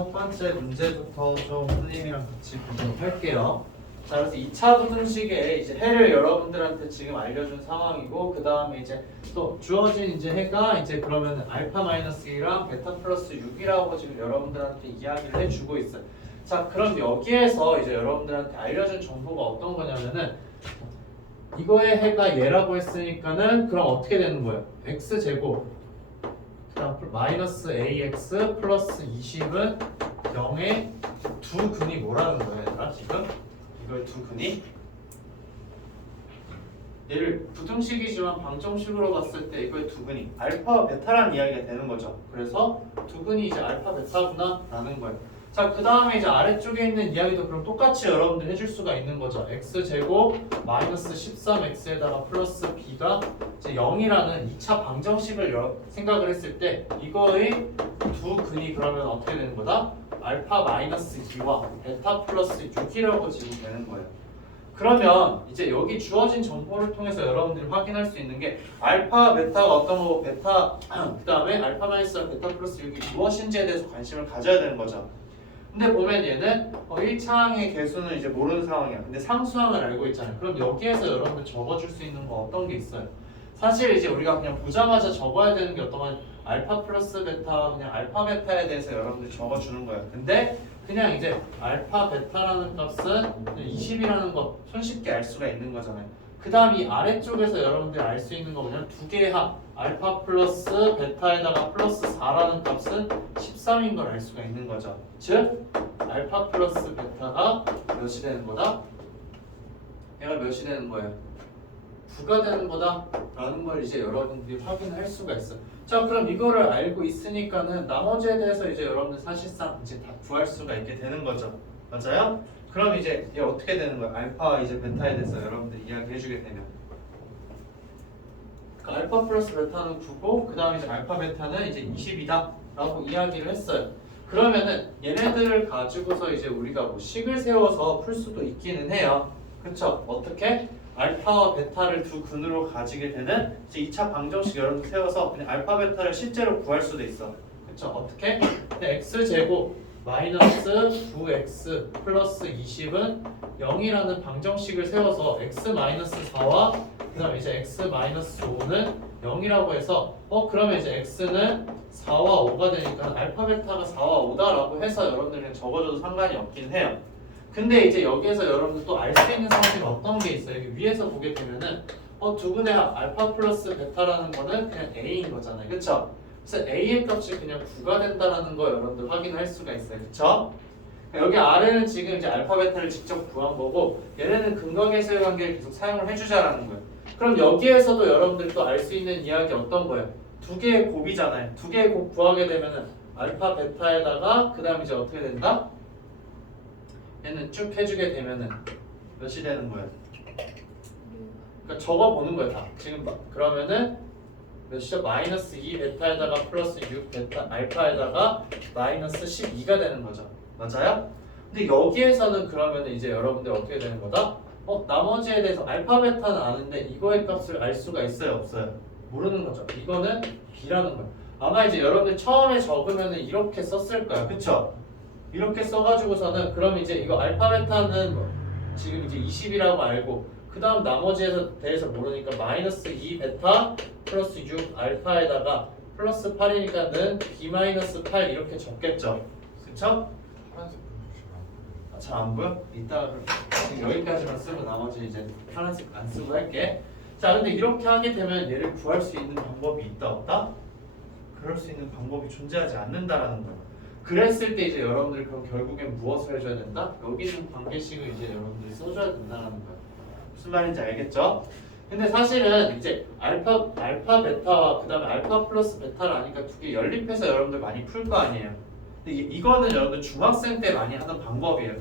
첫 번째 문제부터 좀 선생님이랑 같이 보도록 할게요. 자, 그래서 2차 부등식에 이제 해를 여러분들한테 지금 알려준 상황이고, 그 다음에 이제 또 주어진 이제 해가 이제 그러면 알파 마이너스 2랑 베타 플러스 6이라고 지금 여러분들한테 이야기를 해주고 있어요. 자, 그럼 여기에서 이제 여러분들한테 알려준 정보가 어떤 거냐면은 이거의 해가 얘라고 했으니까는 그럼 어떻게 되는 거예요? x제곱 마이너스 ax 플러스 20은 0의 두 근이 뭐라는 거예요, 얘들아? 지금 이걸 두 근이 얘를 부등식이지만 방정식으로 봤을 때 이거의 두 근이 알파 베타라는 이야기가 되는 거죠. 그래서 두 근이 이제 알파 베타구나 라는 거예요. 자, 그 다음에 이제 아래쪽에 있는 이야기도 그럼 똑같이 여러분들 해줄 수가 있는 거죠. x제곱 마이너스 13x에다가 플러스 b가 이제 0이라는 2차 방정식을 생각을 했을 때 이거의 두 근이 그러면 어떻게 되는 거다? 알파 마이너스 2와 베타 플러스 6이라고 지금 되는 거예요. 그러면 이제 여기 주어진 정보를 통해서 여러분들이 확인할 수 있는 게 알파 베타가 어떤 거고 베타 그 다음에 알파 마이너스 베타 플러스 6이 무엇인지에 대해서 관심을 가져야 되는 거죠. 근데 보면 얘는 1차항의 개수는 이제 모르는 상황이야. 근데 상수항을 알고 있잖아요. 그럼 여기에서 여러분들 적어줄 수 있는 거 어떤 게 있어요? 사실 이제 우리가 그냥 보자마자 적어야 되는 게 어떤 건 알파 플러스 베타, 그냥 알파 베타에 대해서 여러분들이 적어주는 거예요. 근데 그냥 이제 알파 베타라는 값은 20이라는 거 손쉽게 알 수가 있는 거잖아요. 그 다음 이 아래쪽에서 여러분들이 알 수 있는 거 그냥 두 개의 합 알파 플러스 베타에다가 플러스 4라는 값은 13인 걸 알 수가 있는 거죠. 즉 알파 플러스 베타가 몇이 되는 거다? 얘가 몇이 되는 거예요? 9가 되는 거다 라는 걸 이제 여러분들이 확인할 수가 있어요. 자, 그럼 이거를 알고 있으니까는 나머지에 대해서 이제 여러분들 사실상 이제 다 구할 수가 있게 되는 거죠. 맞아요? 그럼 이제 얘 어떻게 되는 거예요? 알파 이제 베타에 대해서 여러분들이 이야기해 주게 되면 그러니까 알파 플러스 베타는 9고 그 다음에 이제 알파 베타는 이제 20이다 라고 이야기를 했어요. 그러면은 얘네들을 가지고서 이제 우리가 뭐 식을 세워서 풀 수도 있기는 해요. 그쵸? 어떻게? 알파와 베타를 두 근으로 가지게 되는 이제 2차 방정식 여러분들 세워서 그냥 알파 베타를 실제로 구할 수도 있어. 그쵸? 어떻게? x제곱 마이너스 9x 플러스 20은 0이라는 방정식을 세워서 x 마이너스 4와 그 다음에 이제 x 마이너스 5는 0이라고 해서 그러면 이제 x는 4와 5가 되니까 알파 베타가 4와 5다라고 해서 여러분들은 적어줘도 상관이 없긴 해요. 근데 이제 여기에서 여러분들 또 알 수 있는 상황이 어떤 게 있어요? 여기 위에서 보게 되면은 두 분의 알파 플러스 베타라는 거는 그냥 a인 거잖아요. 그쵸? 그래서 a의 값이 그냥 9가 된다라는 거 여러분들 확인할 수가 있어요. 그쵸? 여기 아래는 지금 이제 알파 베타를 직접 구한 거고 얘네는 근거계수의 관계를 계속 사용을 해주자라는 거예요. 그럼 여기에서도 여러분들이 또 알 수 있는 이야기 어떤 거예요? 두 개의 곱이잖아요. 두 개의 곱 구하게 되면은 알파 베타에다가 그 다음에 이제 어떻게 된다? 얘는 쭉 해주게 되면은 몇이 되는 거예요? 그러니까 적어보는 거예요 다. 지금 그러면은 몇이죠? 마이너스 2 베타에다가 플러스 6 베타 알파에다가 마이너스 12가 되는 거죠. 맞아요? 근데 여기에서는 그러면은 이제 여러분들 어떻게 되는 거다? 나머지에 대해서 알파 베타는 아는데 이거의 값을 알 수가 있어요? 없어요? 모르는 거죠. 이거는 b라는 거예요. 아마 이제 여러분들 처음에 적으면은 이렇게 썼을 거예요. 그쵸? 이렇게 써가지고서는 그럼 이제 이거 알파 베타는 지금 이제 20이라고 알고 그 다음 나머지에 대해서 모르니까 마이너스 2 베타 플러스 6 알파에다가 플러스 8이니까는 b 마이너스 8 이렇게 적겠죠. 그쵸? 잘 안 보여? 이따 여기까지만 쓰고 나머지 이제 파란색 안 쓰고 할게. 자, 근데 이렇게 하게 되면 얘를 구할 수 있는 방법이 있다 없다? 그럴 수 있는 방법이 존재하지 않는다라는 거야. 그랬을 때 이제 여러분들이 그럼 결국엔 무엇을 해줘야 된다? 여기 있는 관계식을 이제 여러분들이 써줘야 된다는 거야. 무슨 말인지 알겠죠? 근데 사실은 이제 알파 베타와 그 다음에 알파 플러스 베타를 아니까 두 개 연립해서 여러분들 많이 풀 거 아니에요. 근데 이거는 여러분들 중학생 때 많이 하는 방법이에요.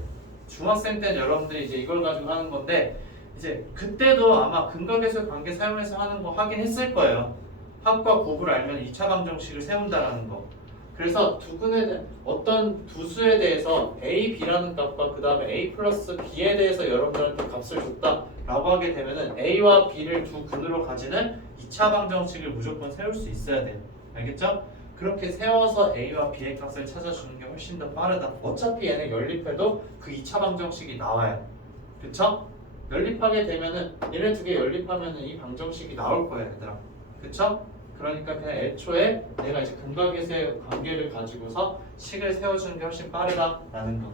중학생 때는 여러분들이 이제 이걸 가지고 하는 건데 이제 그때도 아마 근거계수 관계 사용해서 하는 거 하긴 했을 거예요. 합과 곱을 알면 2차 방정식을 세운다라는 거. 그래서 어떤 두 수에 대해서 a, b라는 값과 그 다음에 a 플러스 b에 대해서 여러분들한테 값을 줬다라고 하게 되면은 a와 b를 두 근으로 가지는 2차 방정식을 무조건 세울 수 있어야 돼요. 알겠죠? 그렇게 세워서 A와 B의 값을 찾아주는 게 훨씬 더 빠르다. 어차피 얘네 연립해도 그 2차 방정식이 나와요. 그쵸? 연립하게 되면은 얘네 두 개 연립하면은 이 방정식이 나올 거야, 얘들아. 그쵸? 그러니까 그냥 애초에 내가 이제 근각의 관계를 가지고서 식을 세워주는 게 훨씬 빠르다라는 거.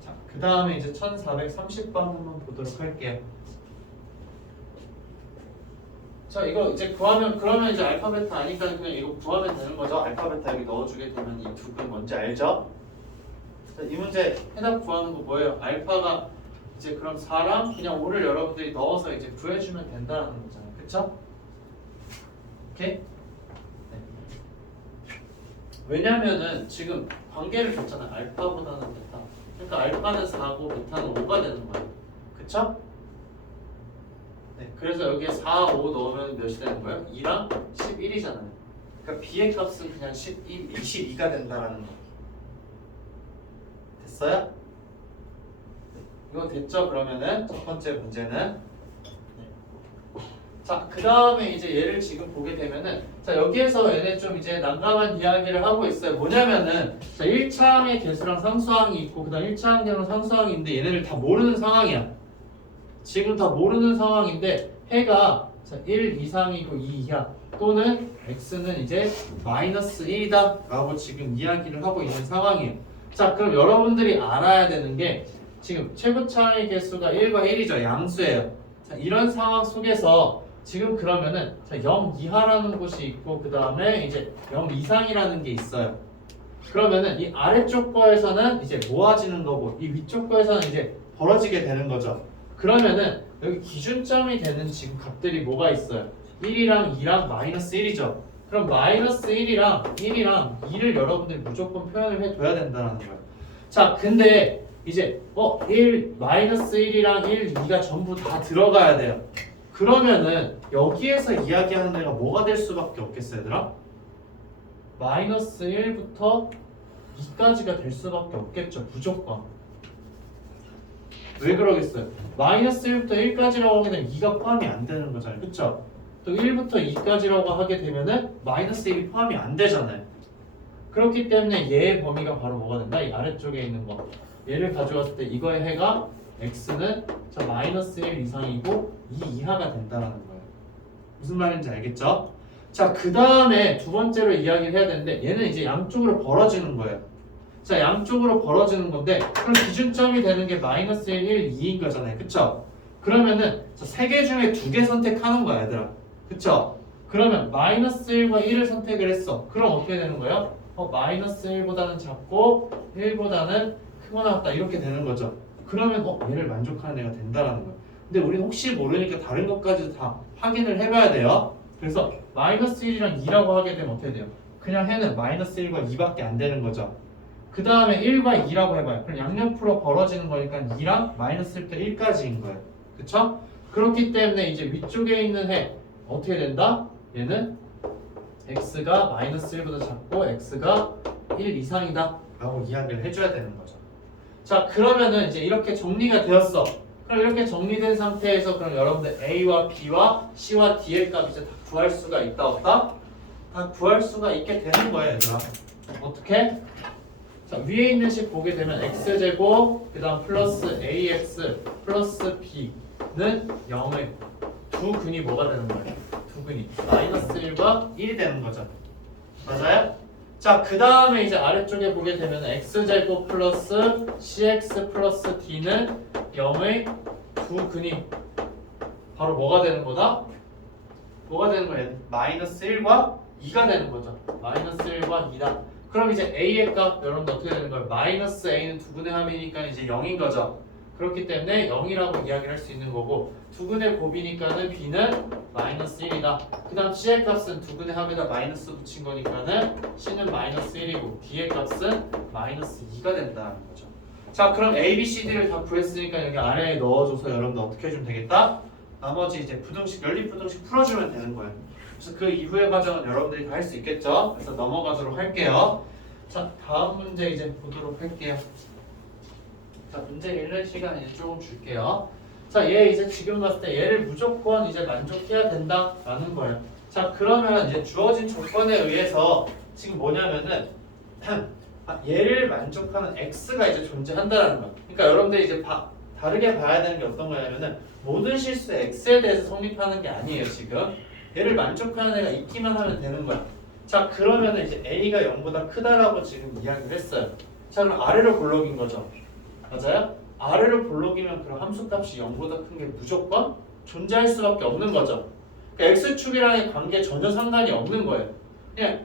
자, 그 다음에 이제 1430번 한번 보도록 할게요. 자, 이거 이제 구하면 그러면 이제 알파 베타 아니까 그냥 이거 구하면 되는 거죠. 알파 베타 여기 넣어주게 되면 이 두 근 뭔지 알죠? 자, 이 문제 해답 구하는 거 뭐예요? 알파가 이제 그럼 4랑 그냥 5를 여러분들이 넣어서 이제 구해주면 된다는 거잖아요. 그쵸? 오케이? 네. 왜냐면은 지금 관계를 줬잖아요. 알파보다는 베타. 그러니까 알파는 4고 베타는 5가 되는 거예요. 그쵸? 네, 그래서 여기에 4, 5 넣으면 몇이 되는 거예요? 2랑 11이잖아요. 그러니까 B의 값은 그냥 22가 된다라는 거. 됐어요? 이거 됐죠? 그러면은 첫 번째 문제는 자, 그 다음에 이제 얘를 지금 보게 되면은 자, 여기에서 얘네 좀 이제 난감한 이야기를 하고 있어요. 뭐냐면은 자, 1차항의 개수랑 상수항이 있고 그 다음 1차항 개수랑 상수항이 있는데 얘네를 다 모르는 상황이야. 지금 다 모르는 상황인데 해가 자, 1 이상이고 2 이하 또는 x는 이제 마이너스 1이다 라고 지금 이야기를 하고 있는 상황이에요. 자, 그럼 여러분들이 알아야 되는 게 지금 최고차의 개수가 1과 1이죠. 양수예요. 자, 이런 상황 속에서 지금 그러면은 자, 0 이하라는 곳이 있고 그 다음에 이제 0 이상이라는 게 있어요. 그러면은 이 아래쪽 거에서는 이제 모아지는 거고 이 위쪽 거에서는 이제 벌어지게 되는 거죠. 그러면은 여기 기준점이 되는 지금 값들이 뭐가 있어요? 1이랑 2랑 마이너스 1이죠. 그럼 마이너스 1이랑 2를 여러분들이 무조건 표현을 해둬야 된다는 거예요. 자, 근데 이제 마이너스 1이랑 1, 2가 전부 다 들어가야 돼요. 그러면은 여기에서 이야기하는 애가 뭐가 될 수밖에 없겠어요, 얘들아? 마이너스 1부터 2까지가 될 수밖에 없겠죠, 무조건. 왜 그러겠어요? 마이너스 1부터 1까지라고 하게 되면 2가 포함이 안 되는 거잖아요. 그쵸? 또 1부터 2까지라고 하게 되면은 마이너스 1이 포함이 안 되잖아요. 그렇기 때문에 얘의 범위가 바로 뭐가 된다? 이 아래쪽에 있는 거. 얘를 가져왔을 때 이거의 해가 x는 자 마이너스 1 이상이고 2 이하가 된다는 거예요. 무슨 말인지 알겠죠? 자, 그 다음에 두 번째로 이야기를 해야 되는데 얘는 이제 양쪽으로 벌어지는 거예요. 자, 양쪽으로 벌어지는 건데 그럼 기준점이 되는 게 마이너스 1, 1, 2인 거잖아요. 그쵸? 그러면은 세 개 중에 두 개 선택하는 거야, 얘들아. 그쵸? 그러면 마이너스 1과 1을 선택을 했어. 그럼 어떻게 되는 거예요? 마이너스 1보다는 작고 1보다는 크거나 같다 이렇게 되는 거죠. 그러면 얘를 만족하는 애가 된다라는 거예요. 근데 우리는 혹시 모르니까 다른 것까지도 다 확인을 해봐야 돼요. 그래서 마이너스 1이랑 2라고 하게 되면 어떻게 돼요? 그냥 해는 마이너스 1과 2밖에 안 되는 거죠. 그 다음에 1과 2라고 해봐요. 그럼 양옆으로 벌어지는 거니까 2랑 마이너스 1부터 1까지인 거예요. 그쵸? 그렇기 때문에 이제 위쪽에 있는 해 어떻게 된다? 얘는 x가 마이너스 1보다 작고 x가 1 이상이다 라고 이야기를 해줘야 되는 거죠. 자, 그러면은 이제 이렇게 정리가 되었어. 그럼 이렇게 정리된 상태에서 그럼 여러분들 a와 b와 c와 d의 값 이제 다 구할 수가 있다 없다? 다 구할 수가 있게 되는 거예요, 얘들아. 어떻게? 자, 위에 있는 식 보게 되면 x제곱 그 다음 플러스 ax 플러스 b는 0의 두 근이 뭐가 되는 거예요? 두 근이 마이너스 1과 1이 되는 거죠. 맞아요? 자, 그 다음에 이제 아래쪽에 보게 되면 x제곱 플러스 cx 플러스 d는 0의 두 근이 바로 뭐가 되는 거다? 뭐가 되는 거예요? 마이너스 1과 2가 되는 거죠. 마이너스 1과 2다. 그럼 이제 a의 값 여러분들 어떻게 되는 거예요? 마이너스 a는 두 근의 합이니까 이제 0인 거죠. 그렇기 때문에 0이라고 이야기를 할 수 있는 거고 두 근의 곱이니까는 b는 마이너스 1이다. 그 다음 c의 값은 두 근의 합에다 마이너스 붙인 거니까는 c는 마이너스 1이고 d의 값은 마이너스 2가 된다는 거죠. 자, 그럼 a, b, c, d를 다 구했으니까 여기 아래에 넣어줘서 여러분들 어떻게 해주면 되겠다? 나머지 이제 부등식, 연립부등식 풀어주면 되는 거예요. 그래서 그 이후의 과정은 여러분들이 다 할 수 있겠죠? 그래서 넘어가도록 할게요. 자, 다음 문제 이제 보도록 할게요. 자, 문제 읽는 시간 이제 조금 줄게요. 자, 얘 이제 지금 봤을 때 얘를 무조건 이제 만족해야 된다라는 거예요. 자, 그러면 이제 주어진 조건에 의해서 지금 뭐냐면은 얘를 만족하는 x가 이제 존재한다라는 거야. 그러니까 여러분들이 이제 다르게 봐야 되는 게 어떤 거냐면은 모든 실수 x에 대해서 성립하는 게 아니에요. 지금 얘를 만족하는 애가 있기만 하면 되는 거야. 자, 그러면은 이제 a가 0보다 크다라고 지금 이야기를 했어요. 자, 그럼 아래로 볼록인 거죠. 맞아요? 아래로 볼록이면 그럼 함수값이 0보다 큰 게 무조건 존재할 수밖에 없는 거죠. 그러니까 x축이랑의 관계 전혀 상관이 없는 거예요. 그냥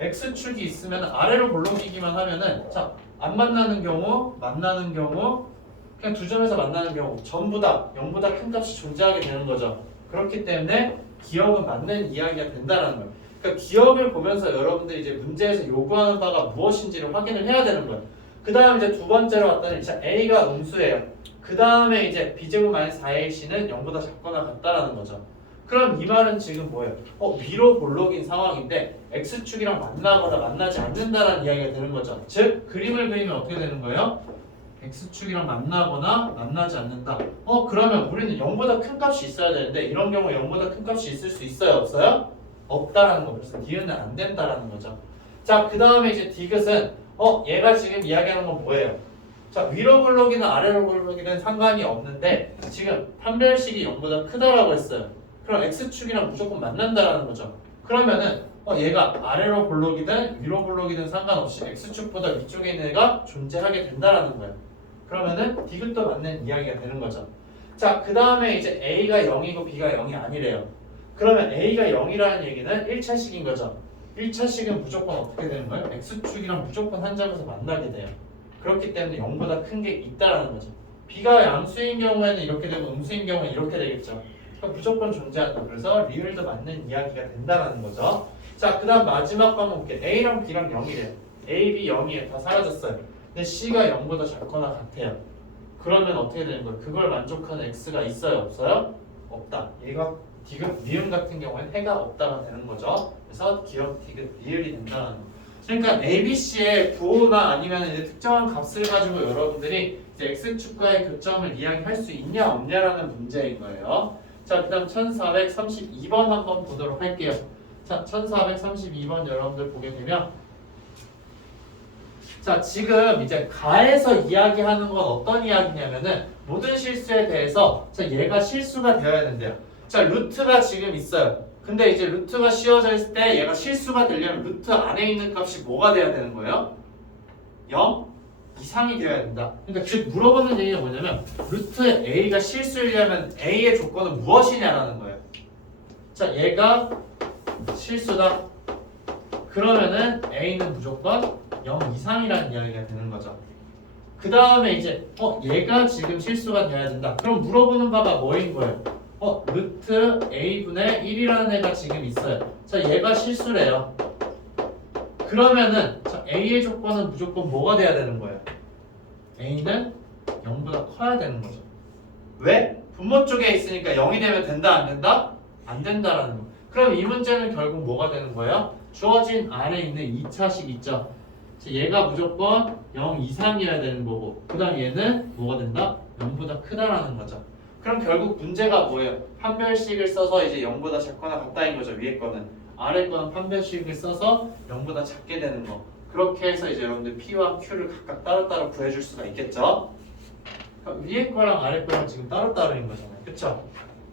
x축이 있으면 아래로 볼록이기만 하면은 자, 안 만나는 경우, 만나는 경우, 그냥 두 점에서 만나는 경우 전부 다 0보다 큰 값이 존재하게 되는 거죠. 그렇기 때문에 기억은 맞는 이야기가 된다는 거예요. 그러니까 기억을 보면서 여러분들이 이제 문제에서 요구하는 바가 무엇인지를 확인을 해야 되는 거예요. 그 다음 이제 두 번째로 왔더니 자, A가 음수예요. 그 다음에 이제 B제곱 마이너스 4AC는 0보다 작거나 같다라는 거죠. 그럼 이 말은 지금 뭐예요? 위로 볼록인 상황인데 X축이랑 만나거나 만나지 않는다라는 이야기가 되는 거죠. 즉 그림을 그리면 어떻게 되는 거예요? X축이랑 만나거나 만나지 않는다. 그러면 우리는 0보다 큰 값이 있어야 되는데 이런 경우에 0보다 큰 값이 있을 수 있어요? 없어요? 없다라는 거. 그래서 니은은 안 된다라는 거죠. 자, 그 다음에 이제 디귿은 얘가 지금 이야기하는 건 뭐예요? 자, 위로 볼록이든 아래로 볼록이든 상관이 없는데 지금 판별식이 0보다 크다라고 했어요. 그럼 X축이랑 무조건 만난다라는 거죠. 그러면은 얘가 아래로 볼록이든 위로 볼록이든 상관없이 X축보다 위쪽에 있는 애가 존재하게 된다라는 거예요. 그러면은 디귿도 맞는 이야기가 되는 거죠. 자, 그 다음에 이제 A가 0이고 B가 0이 아니래요. 그러면 A가 0이라는 얘기는 1차식인 거죠. 1차식은 무조건 어떻게 되는 거예요? X축이랑 무조건 한 점에서 만나게 돼요. 그렇기 때문에 0보다 큰 게 있다라는 거죠. B가 양수인 경우에는 이렇게 되고 음수인 경우에는 이렇게 되겠죠. 그럼 무조건 존재한다. 그래서 리을도 맞는 이야기가 된다라는 거죠. 자, 그 다음 마지막 거 한번 볼게요. A랑 B랑 0이래요. A, B 0이에요. 다 사라졌어요. 근데 C가 0보다 작거나 같아요. 그러면 어떻게 되는 거예요? 그걸 만족하는 X가 있어요? 없어요? 없다. 얘가 디귿, 니은 같은 경우에는 해가 없다가 되는 거죠. 그래서 기억, 디귿, 리을이 된다는 거. 그러니까 A, B, C의 부호나 아니면 이제 특정한 값을 가지고 여러분들이 이제 X축과의 교점을 이야기할 수 있냐 없냐라는 문제인 거예요. 자, 그 다음 1432번 한번 보도록 할게요. 자, 1432번 여러분들 보게 되면 자, 지금 이제 가에서 이야기하는 건 어떤 이야기냐면은 모든 실수에 대해서 자, 얘가 실수가 되어야 된대요. 자, 루트가 지금 있어요. 근데 이제 루트가 씌워져 있을 때 얘가 실수가 되려면 루트 안에 있는 값이 뭐가 돼야 되는 거예요? 0 이상이 되어야 된다. 그러니까 즉 물어보는 얘기가 뭐냐면 루트 A가 실수이려면 A의 조건은 무엇이냐라는 거예요. 자, 얘가 실수다. 그러면은 A는 무조건 0 이상이라는 이야기가 되는 거죠. 그 다음에 이제 얘가 지금 실수가 돼야 된다. 그럼 물어보는 바가 뭐인 거예요? 루트 A분의 1이라는 애가 지금 있어요. 자, 얘가 실수래요. 그러면은 자, A의 조건은 무조건 뭐가 돼야 되는 거예요? A는 0보다 커야 되는 거죠. 왜? 분모 쪽에 있으니까 0이 되면 된다 안 된다? 안 된다라는 거. 그럼 이 문제는 결국 뭐가 되는 거예요? 주어진 안에 있는 2차식 있죠. 자, 얘가 무조건 0 이상이어야 되는 거고 그 다음 얘는 뭐가 된다? 0보다 크다라는 거죠. 그럼 결국 문제가 뭐예요? 판별식을 써서 이제 0보다 작거나 같다인 거죠. 위에 거는. 아래 거는 판별식을 써서 0보다 작게 되는 거. 그렇게 해서 이제 여러분들 P와 Q를 각각 따로따로 구해줄 수가 있겠죠. 그러니까 위에 거랑 아래 거랑 지금 따로따로인 거잖아요. 그쵸?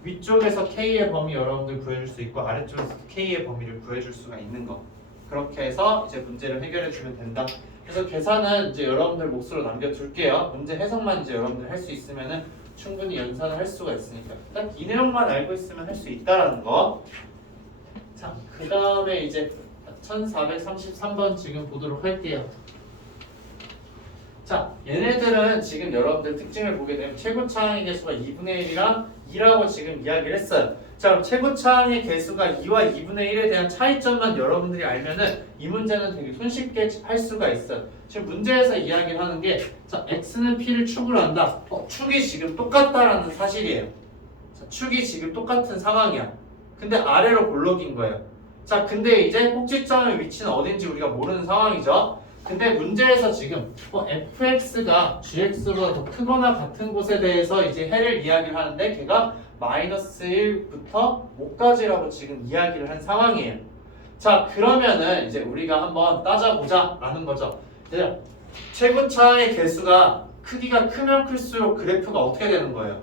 위쪽에서 K의 범위 여러분들 구해줄 수 있고 아래쪽에서 K의 범위를 구해줄 수가 있는 거. 그렇게 해서 이제 문제를 해결해 주면 된다. 그래서 계산은 이제 여러분들 몫으로 남겨둘게요. 문제 해석만 이제 여러분들 할 수 있으면은 충분히 연산을 할 수가 있으니까 딱 이 내용만 알고 있으면 할 수 있다라는 거. 자, 그 다음에 이제 1433번 지금 보도록 할게요. 자, 얘네들은 지금 여러분들 특징을 보게 되면 최고차항의 개수가 2분의 1이랑 2라고 지금 이야기를 했어요. 자, 그럼 최고차항의 개수가 2와 2분의 1에 대한 차이점만 여러분들이 알면은 이 문제는 되게 손쉽게 할 수가 있어요. 지금 문제에서 이야기를 하는 게 자, x는 p를 축으로 한다. 축이 지금 똑같다라는 사실이에요. 자, 축이 지금 똑같은 상황이야. 근데 아래로 볼록인 거예요. 자, 근데 이제 꼭지점의 위치는 어딘지 우리가 모르는 상황이죠. 근데 문제에서 지금 fx가 gx보다 더 크거나 같은 곳에 대해서 이제 해를 이야기를 하는데 걔가 마이너스 1부터 5까지라고 지금 이야기를 한 상황이에요. 자, 그러면은 이제 우리가 한번 따져보자 라는 거죠. 이제 최고차의 개수가 크기가 크면 클수록 그래프가 어떻게 되는 거예요?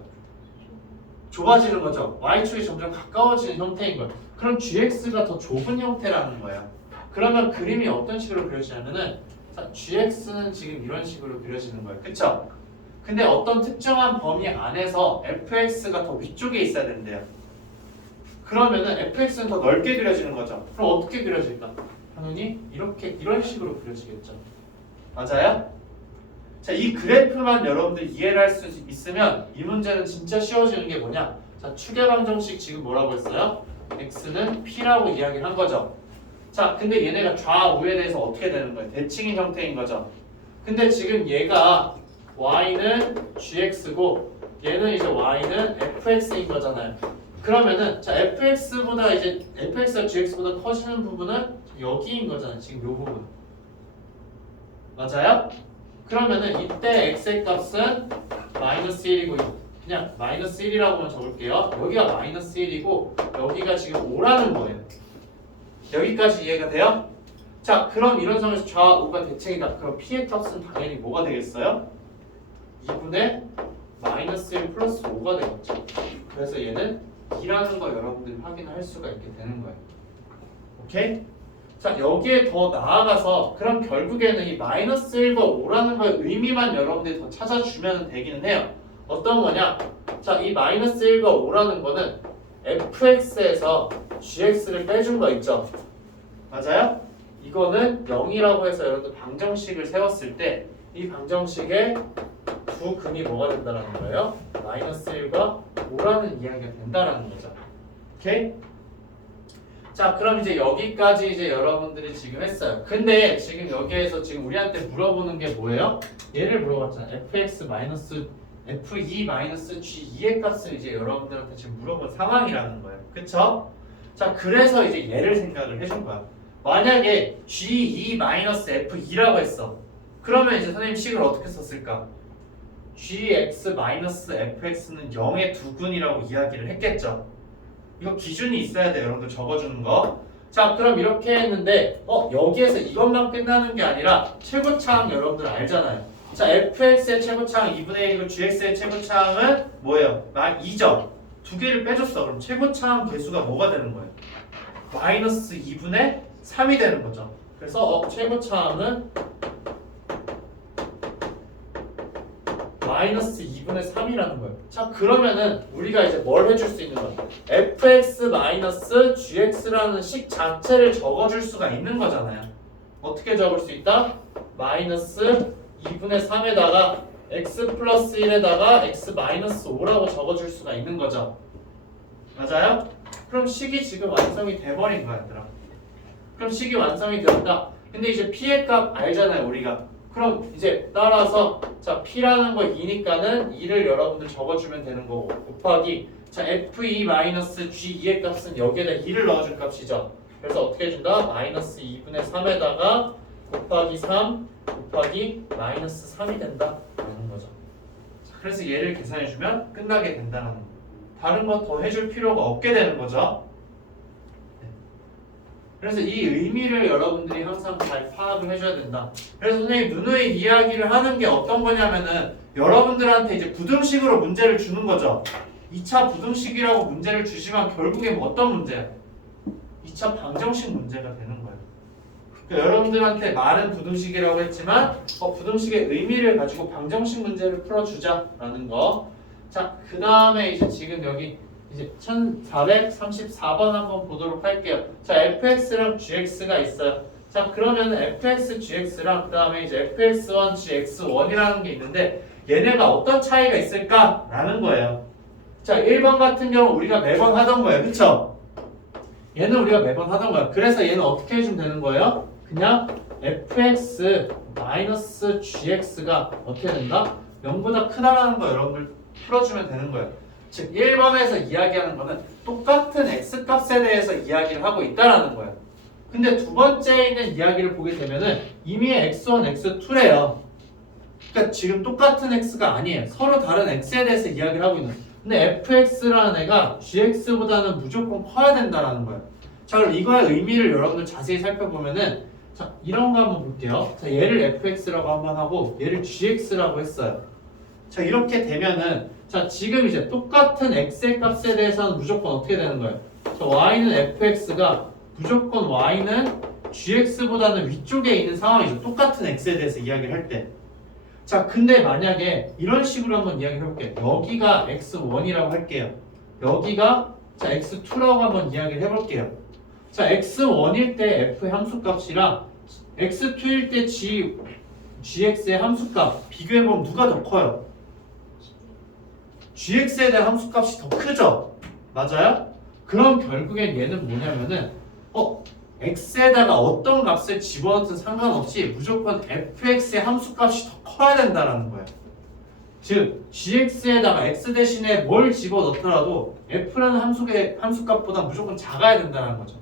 좁아지는 거죠. y축이 점점 가까워지는 형태인 거예요. 그럼 gx가 더 좁은 형태라는 거예요. 그러면 그림이 어떤 식으로 그려지냐면은 자, gx는 지금 이런 식으로 그려지는 거예요. 그쵸? 근데 어떤 특정한 범위 안에서 fx가 더 위쪽에 있어야 된대요. 그러면은 fx는 더 넓게 그려지는 거죠. 그럼 어떻게 그려질까? 당연히 이렇게 이런 식으로 그려지겠죠. 맞아요? 자, 이 그래프만 여러분들 이해를 할 수 있으면 이 문제는 진짜 쉬워지는 게 뭐냐? 자, 추계방정식 지금 뭐라고 했어요? x는 p라고 이야기를 한 거죠. 자, 근데 얘네가 좌우에 대해서 어떻게 되는 거예요? 대칭인 형태인 거죠. 근데 지금 얘가 y는 gx고 얘는 이제 y는 fx인 거잖아요. 그러면은 자, fx보다 이제 fx가 gx보다 커지는 부분은 여기인 거잖아요. 지금 요 부분. 맞아요? 그러면은 이때 x의 값은 마이너스 1이고 그냥 마이너스 1이라고만 적을게요. 여기가 마이너스 1이고 여기가 지금 5라는 거예요. 여기까지 이해가 돼요? 자, 그럼 이런 상황에서 좌우가 대칭이다. 그럼 p의 값은 당연히 뭐가 되겠어요? 2분의 마이너스 1 플러스 5가 되겠죠. 그래서 얘는 2라는 거 여러분들이 확인을 할 수가 있게 되는 거예요. 오케이? 자, 여기에 더 나아가서 그럼 결국에는 이 마이너스 1과 5라는 거의 의미만 여러분들이 더 찾아주면 되기는 해요. 어떤 거냐? 자, 이 마이너스 1과 5라는 거는 fx에서 gx를 빼준 거 있죠? 맞아요? 이거는 0이라고 해서 여러분들 방정식을 세웠을 때 이 방정식의 두 근이 뭐가 된다는 거예요? 마이너스 1과 5라는 이야기가 된다는 거죠. 오케이? 자, 그럼 이제 여기까지 이제 여러분들이 지금 했어요. 근데 지금 여기에서 지금 우리한테 물어보는 게 뭐예요? 얘를 물어봤잖아요. fx 마이너스 f2 마이너스 g2의 값을 이제 여러분들한테 지금 물어본 상황이라는 거예요. 그쵸? 자, 그래서 이제 얘를 생각을 해준 거야. 만약에 g2 마이너스 f2라고 했어. 그러면 이제 선생님 식을 어떻게 썼을까? gx 마이너스 fx는 0의 두근이라고 이야기를 했겠죠. 이거 기준이 있어야 돼요. 여러분들 적어주는 거. 자, 그럼 이렇게 했는데 여기에서 이것만 끝나는 게 아니라 최고차항 여러분들 알잖아요. 자, fx의 최고차항 2분의 1이고 gx의 최고차항은 뭐예요? 2죠. 두 개를 빼줬어. 그럼 최고차항 개수가 뭐가 되는 거예요? 마이너스 2분의 3이 되는 거죠. 그래서 최고차항은 마이너스 2분의 3이라는 거예요. 자, 그러면은 우리가 이제 뭘 해줄 수 있는 거야? fx 마이너스 gx라는 식 자체를 적어줄 수가 있는 거잖아요. 어떻게 적을 수 있다? 마이너스 2분의 3에다가 x 플러스 1에다가 x 마이너스 5라고 적어줄 수가 있는 거죠. 맞아요? 그럼 식이 지금 완성이 돼버린 거야, 얘들아. 그럼 식이 완성이 되었다. 근데 이제 p의 값 알잖아요, 우리가. 그럼 이제 따라서 자, p라는 거 2니까는 2를 여러분들 적어주면 되는 거고 곱하기 자, f2-g2의 값은 여기에다 2를 넣어준 값이죠. 그래서 어떻게 해준다? 마이너스 2분의 3에다가 곱하기 3 곱하기 마이너스 3이 된다 라는 거죠. 자, 그래서 얘를 계산해주면 끝나게 된다는 거. 다른 거 더 해줄 필요가 없게 되는 거죠. 그래서 이 의미를 여러분들이 항상 잘 파악을 해줘야 된다. 그래서 선생님 누누이 이야기를 하는 게 어떤 거냐면은 여러분들한테 이제 부등식으로 문제를 주는 거죠. 2차 부등식이라고 문제를 주시면 결국엔 어떤 문제야? 2차 방정식 문제가 되는 거예요. 그러니까 여러분들한테 말은 부등식이라고 했지만 부등식의 의미를 가지고 방정식 문제를 풀어주자라는 거. 자, 그 다음에 이제 지금 여기 이제 1434번 한번 보도록 할게요. 자, fx랑 gx가 있어요. 자, 그러면 fx, gx랑 그 다음에 이제 fx1, gx1이라는 게 있는데 얘네가 어떤 차이가 있을까라는 거예요. 자, 1번 같은 경우 우리가 매번 하던 거예요. 그쵸? 얘는 우리가 매번 하던 거야. 그래서 얘는 어떻게 해주면 되는 거예요? 그냥 fx 마이너스 gx가 어떻게 된다? 0보다 크다라는 거 여러분들 풀어주면 되는 거예요. 즉 1번에서 이야기하는 거는 똑같은 x값에 대해서 이야기를 하고 있다라는 거예요. 근데 두 번째에 있는 이야기를 보게 되면은 이미 x1, x2래요. 그러니까 지금 똑같은 x가 아니에요. 서로 다른 x에 대해서 이야기를 하고 있는 거예요. 근데 fx라는 애가 gx보다는 무조건 커야 된다라는 거예요. 자, 그럼 이거의 의미를 여러분들 자세히 살펴보면은 자, 이런 거 한번 볼게요. 자, 얘를 fx라고 한번 하고 얘를 gx라고 했어요. 자, 이렇게 되면은 자, 지금 이제 똑같은 x의 값에 대해서는 무조건 어떻게 되는 거예요? 자, y는 fx가 무조건 y는 gx보다는 위쪽에 있는 상황이죠. 똑같은 x에 대해서 이야기를 할 때. 자, 근데 만약에 이런 식으로 한번 이야기를 해볼게요. 여기가 x1이라고 할게요. 여기가 자, x2라고 한번 이야기를 해볼게요. 자, x1일 때 f 함수값이랑 x2일 때 gx의 함수값 비교해보면 누가 더 커요? gx에 대한 함수값이 더 크죠? 맞아요? 그럼 결국엔 얘는 뭐냐면은 x에다가 어떤 값을 집어넣든 상관없이 무조건 fx의 함수값이 더 커야 된다는 거예요. 즉 gx에다가 x 대신에 뭘 집어넣더라도 f라는 함수값보다 무조건 작아야 된다는 거죠.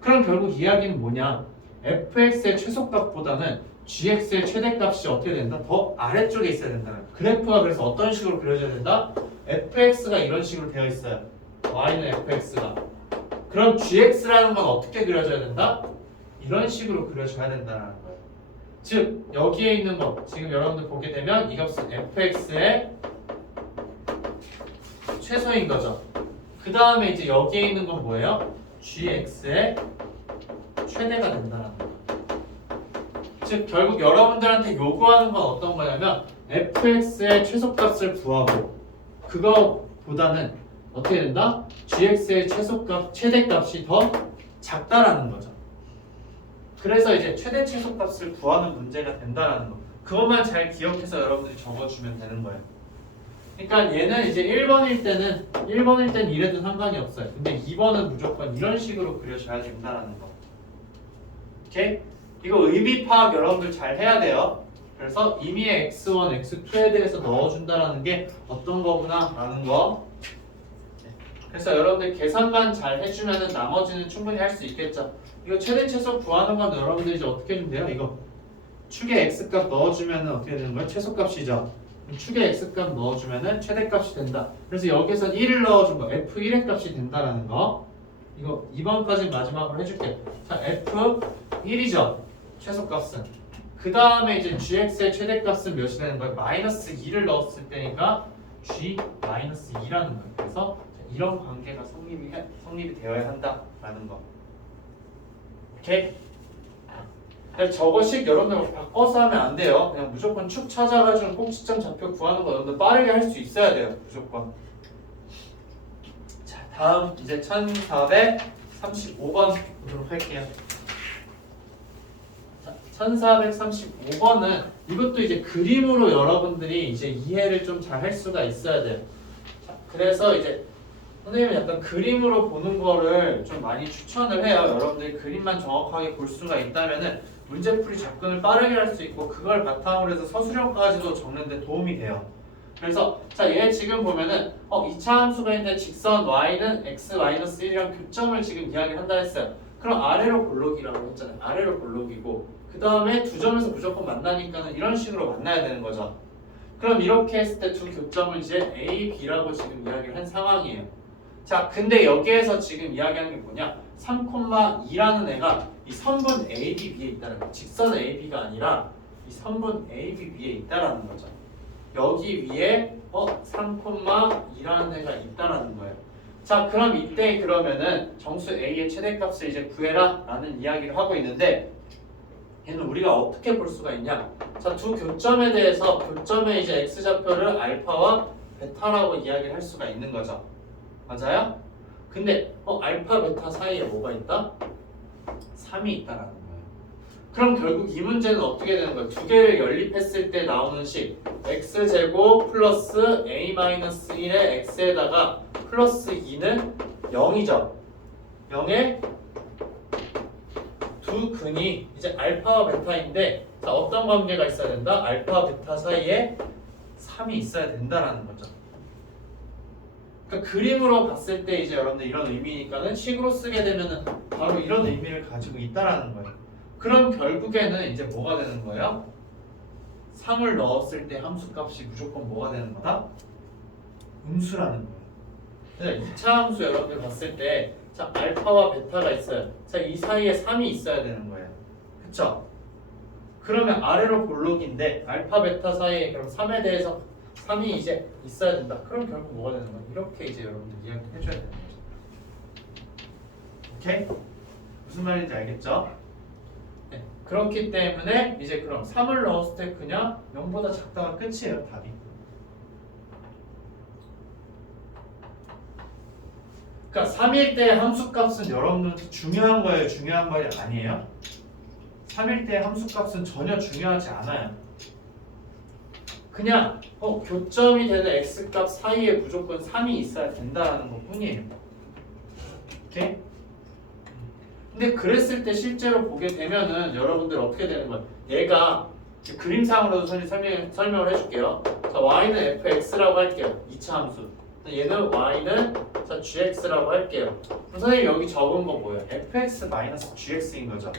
그럼 결국 이야기는 뭐냐? fx의 최소값보다는 gx의 최대값이 어떻게 된다? 더 아래쪽에 있어야 된다는 거예요. 그래프가 그래서 어떤 식으로 그려져야 된다? fx가 이런 식으로 되어 있어요. y는 fx가. 그럼 gx라는 건 어떻게 그려져야 된다? 이런 식으로 그려져야 된다는 거예요. 즉 여기에 있는 거 지금 여러분들 보게 되면 이 값은 fx의 최소인 거죠. 그 다음에 이제 여기에 있는 건 뭐예요? gx의 최대가 된다는 거예요. 즉 결국 여러분들한테 요구하는 건 어떤 거냐면 fx의 최소값을 구하고 그거보다는 어떻게 된다? gx의 최대값이 더 작다라는 거죠. 그래서 이제 최대 최소값을 구하는 문제가 된다라는 거. 그것만 잘 기억해서 여러분들이 적어주면 되는 거예요. 그러니까 얘는 이제 1번일 때는 이래도 상관이 없어요. 근데 2번은 무조건 이런 식으로 그려줘야 된다라는 거. 오케이? 이거 의미 파악 여러분들 잘 해야 돼요. 그래서 임의의 x1, x2에 대해서 넣어준다라는 게 어떤 거구나 라는 거. 그래서 여러분들 계산만 잘 해주면은 나머지는 충분히 할 수 있겠죠. 이거 최대 최소 구하는 건 여러분들이 이제 어떻게 해주면 돼요? 이거 축에 x값 넣어주면은 어떻게 되는 거예요? 최소값이죠. 축에 x값 넣어주면은 최대값이 된다. 그래서 여기서 1을 넣어준 거 f1의 값이 된다라는 거. 이거 2번까지 마지막으로 해줄게. 자, f1이죠. 최소값은. 그 다음에 이제 gx의 최대값은 몇이 되는 거예요? 마이너스 2를 넣었을 때니까 g 마이너스 2라는 거예요. 그래서 이런 관계가 성립이 되어야 한다라는 거. 오케이? 저거식 여러분들 바꿔서 하면 안 돼요. 그냥 무조건 축 찾아가지고 꼭지점 좌표 구하는 거 여러분들 빠르게 할 수 있어야 돼요. 무조건. 자, 다음 이제 1435번 보도록 할게요. 1435번은 이것도 이제 그림으로 여러분들이 이제 이해를 좀 잘 할 수가 있어야 돼요. 자, 그래서 이제 선생님은 약간 그림으로 보는 거를 좀 많이 추천을 해요. 여러분들이 그림만 정확하게 볼 수가 있다면은 문제풀이 접근을 빠르게 할 수 있고 그걸 바탕으로 해서 서술형까지도 적는 데 도움이 돼요. 그래서 자, 얘 지금 보면은 2차 함수가 있는데 직선 y는 x-1이랑 교점을 지금 이야기를 한다 했어요. 그럼 아래로 볼록이라고 했잖아요. 아래로 볼록이고 그 다음에 두 점에서 무조건 만나니까는 이런 식으로 만나야 되는 거죠. 그럼 이렇게 했을 때 두 교점을 이제 A, B라고 지금 이야기를 한 상황이에요. 자, 근데 여기에서 지금 이야기하는 게 뭐냐? 3,2라는 애가 이 선분 AB 위에 있다는 거예요. 직선 AB가 아니라 이 선분 AB 위에 있다라는 거죠. 여기 위에 3,2라는 애가 있다라는 거예요. 자, 그럼 이때 그러면은 정수 A의 최대값을 이제 구해라 라는 이야기를 하고 있는데 얘는 우리가 어떻게 볼 수가 있냐? 자, 두 교점에 대해서 교점의 이제 x좌표를 알파와 베타라고 이야기를 할 수가 있는 거죠. 맞아요? 근데 알파 베타 사이에 뭐가 있다? 3이 있다라는 거예요. 그럼 결국 이 문제는 어떻게 되는 거예요? 두 개를 연립했을 때 나오는 식 x제곱 플러스 a-1의 x에다가 플러스 2는 0이죠. 0에 두 근이 이제 알파와 베타인데 자, 어떤 관계가 있어야 된다? 알파 베타 사이에 3이 있어야 된다라는 거죠. 그러니까 그림으로 봤을 때 이제 여러분들 이런 의미니까는 식으로 쓰게 되면은 바로 이런 의미를 가지고 있다라는 거예요. 그럼 결국에는 이제 뭐가 되는 거예요? 3을 넣었을 때 함수값이 무조건 뭐가 되는 거다? 음수라는 거예요. 2차 함수 여러분들 봤을 때 자, 알파와 베타가 있어요. 자, 이 사이에 3이 있어야 되는 거예요. 그쵸? 그러면 아래로 볼록인데 알파, 베타 사이에 그럼 3에 대해서 3이 이제 있어야 된다. 그럼 결국 뭐가 되는 거야? 이렇게 이제 여러분들 이야기 해줘야 되는 거죠. 오케이? 무슨 말인지 알겠죠? 네. 그렇기 때문에 이제 그럼 3을 넣었을 때 그냥 0보다 작다가 끝이에요. 답이. 그러니까 3일 때 함수값은 여러분들 중요한 거예요? 중요한 말이 아니에요? 3일 때 함수값은 전혀 중요하지 않아요. 그냥 교점이 되는 x값 사이에 무조건 3이 있어야 된다는 것 뿐이에요. 오케이? 근데 그랬을 때 실제로 보게 되면은 여러분들 어떻게 되는 거예요? 얘가 그림상으로도 설명을 해줄게요. 자, y는 fx라고 할게요. 2차 함수. 얘는 y는 자 gx라고 할게요. 그럼 선생님 여기 적은 거 뭐예요? fx-gx인 거죠.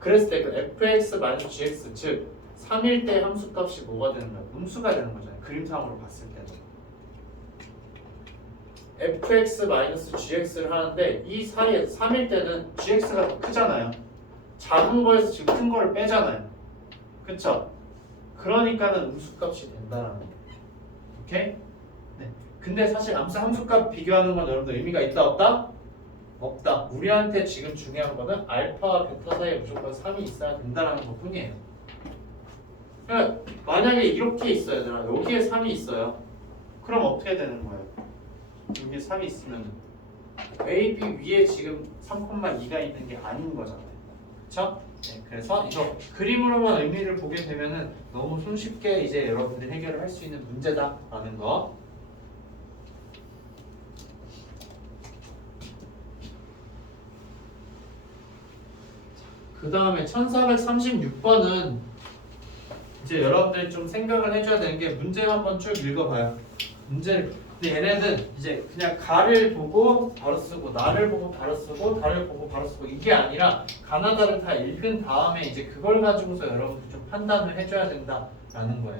그랬을 때 그 fx-gx 즉 3일 때 함수값이 뭐가 되는 거예요? 음수가 되는 거잖아요. 그림상으로 봤을 때는 fx-gx를 하는데 이 사이에 3일 때는 gx가 더 크잖아요. 작은 거에서 지금 큰 거를 빼잖아요. 그쵸? 그러니까는 음수값이 된다는 거예요. 오케이? 네. 근데 사실 함수값 비교하는 건 여러분들 의미가 있다 없다? 없다. 우리한테 지금 중요한 거는 알파와 베타 사이에 무조건 3이 있어야 된다는 것 뿐이에요. 그러니까 만약에 이렇게 있어야 되나? 여기에 3이 있어요. 그럼 어떻게 되는 거예요? 여기에 3이 있으면 A, B 위에 지금 3,2가 있는 게 아닌 거잖아요. 그쵸? 네, 그래서 이거 그림으로만 의미를 보게 되면은 너무 손쉽게 이제 여러분들이 해결을 할 수 있는 문제다라는 거. 그 다음에 1436번은 이제 여러분들이 좀 생각을 해줘야 되는 게 문제를 한번 쭉 읽어봐요. 문제를. 근데 얘네는 이제 그냥 가를 보고 바로 쓰고 나를 보고 바로 쓰고 달을 보고 바로 쓰고 이게 아니라 가나다를 다 읽은 다음에 이제 그걸 가지고서 여러분들 좀 판단을 해줘야 된다라는 거예요.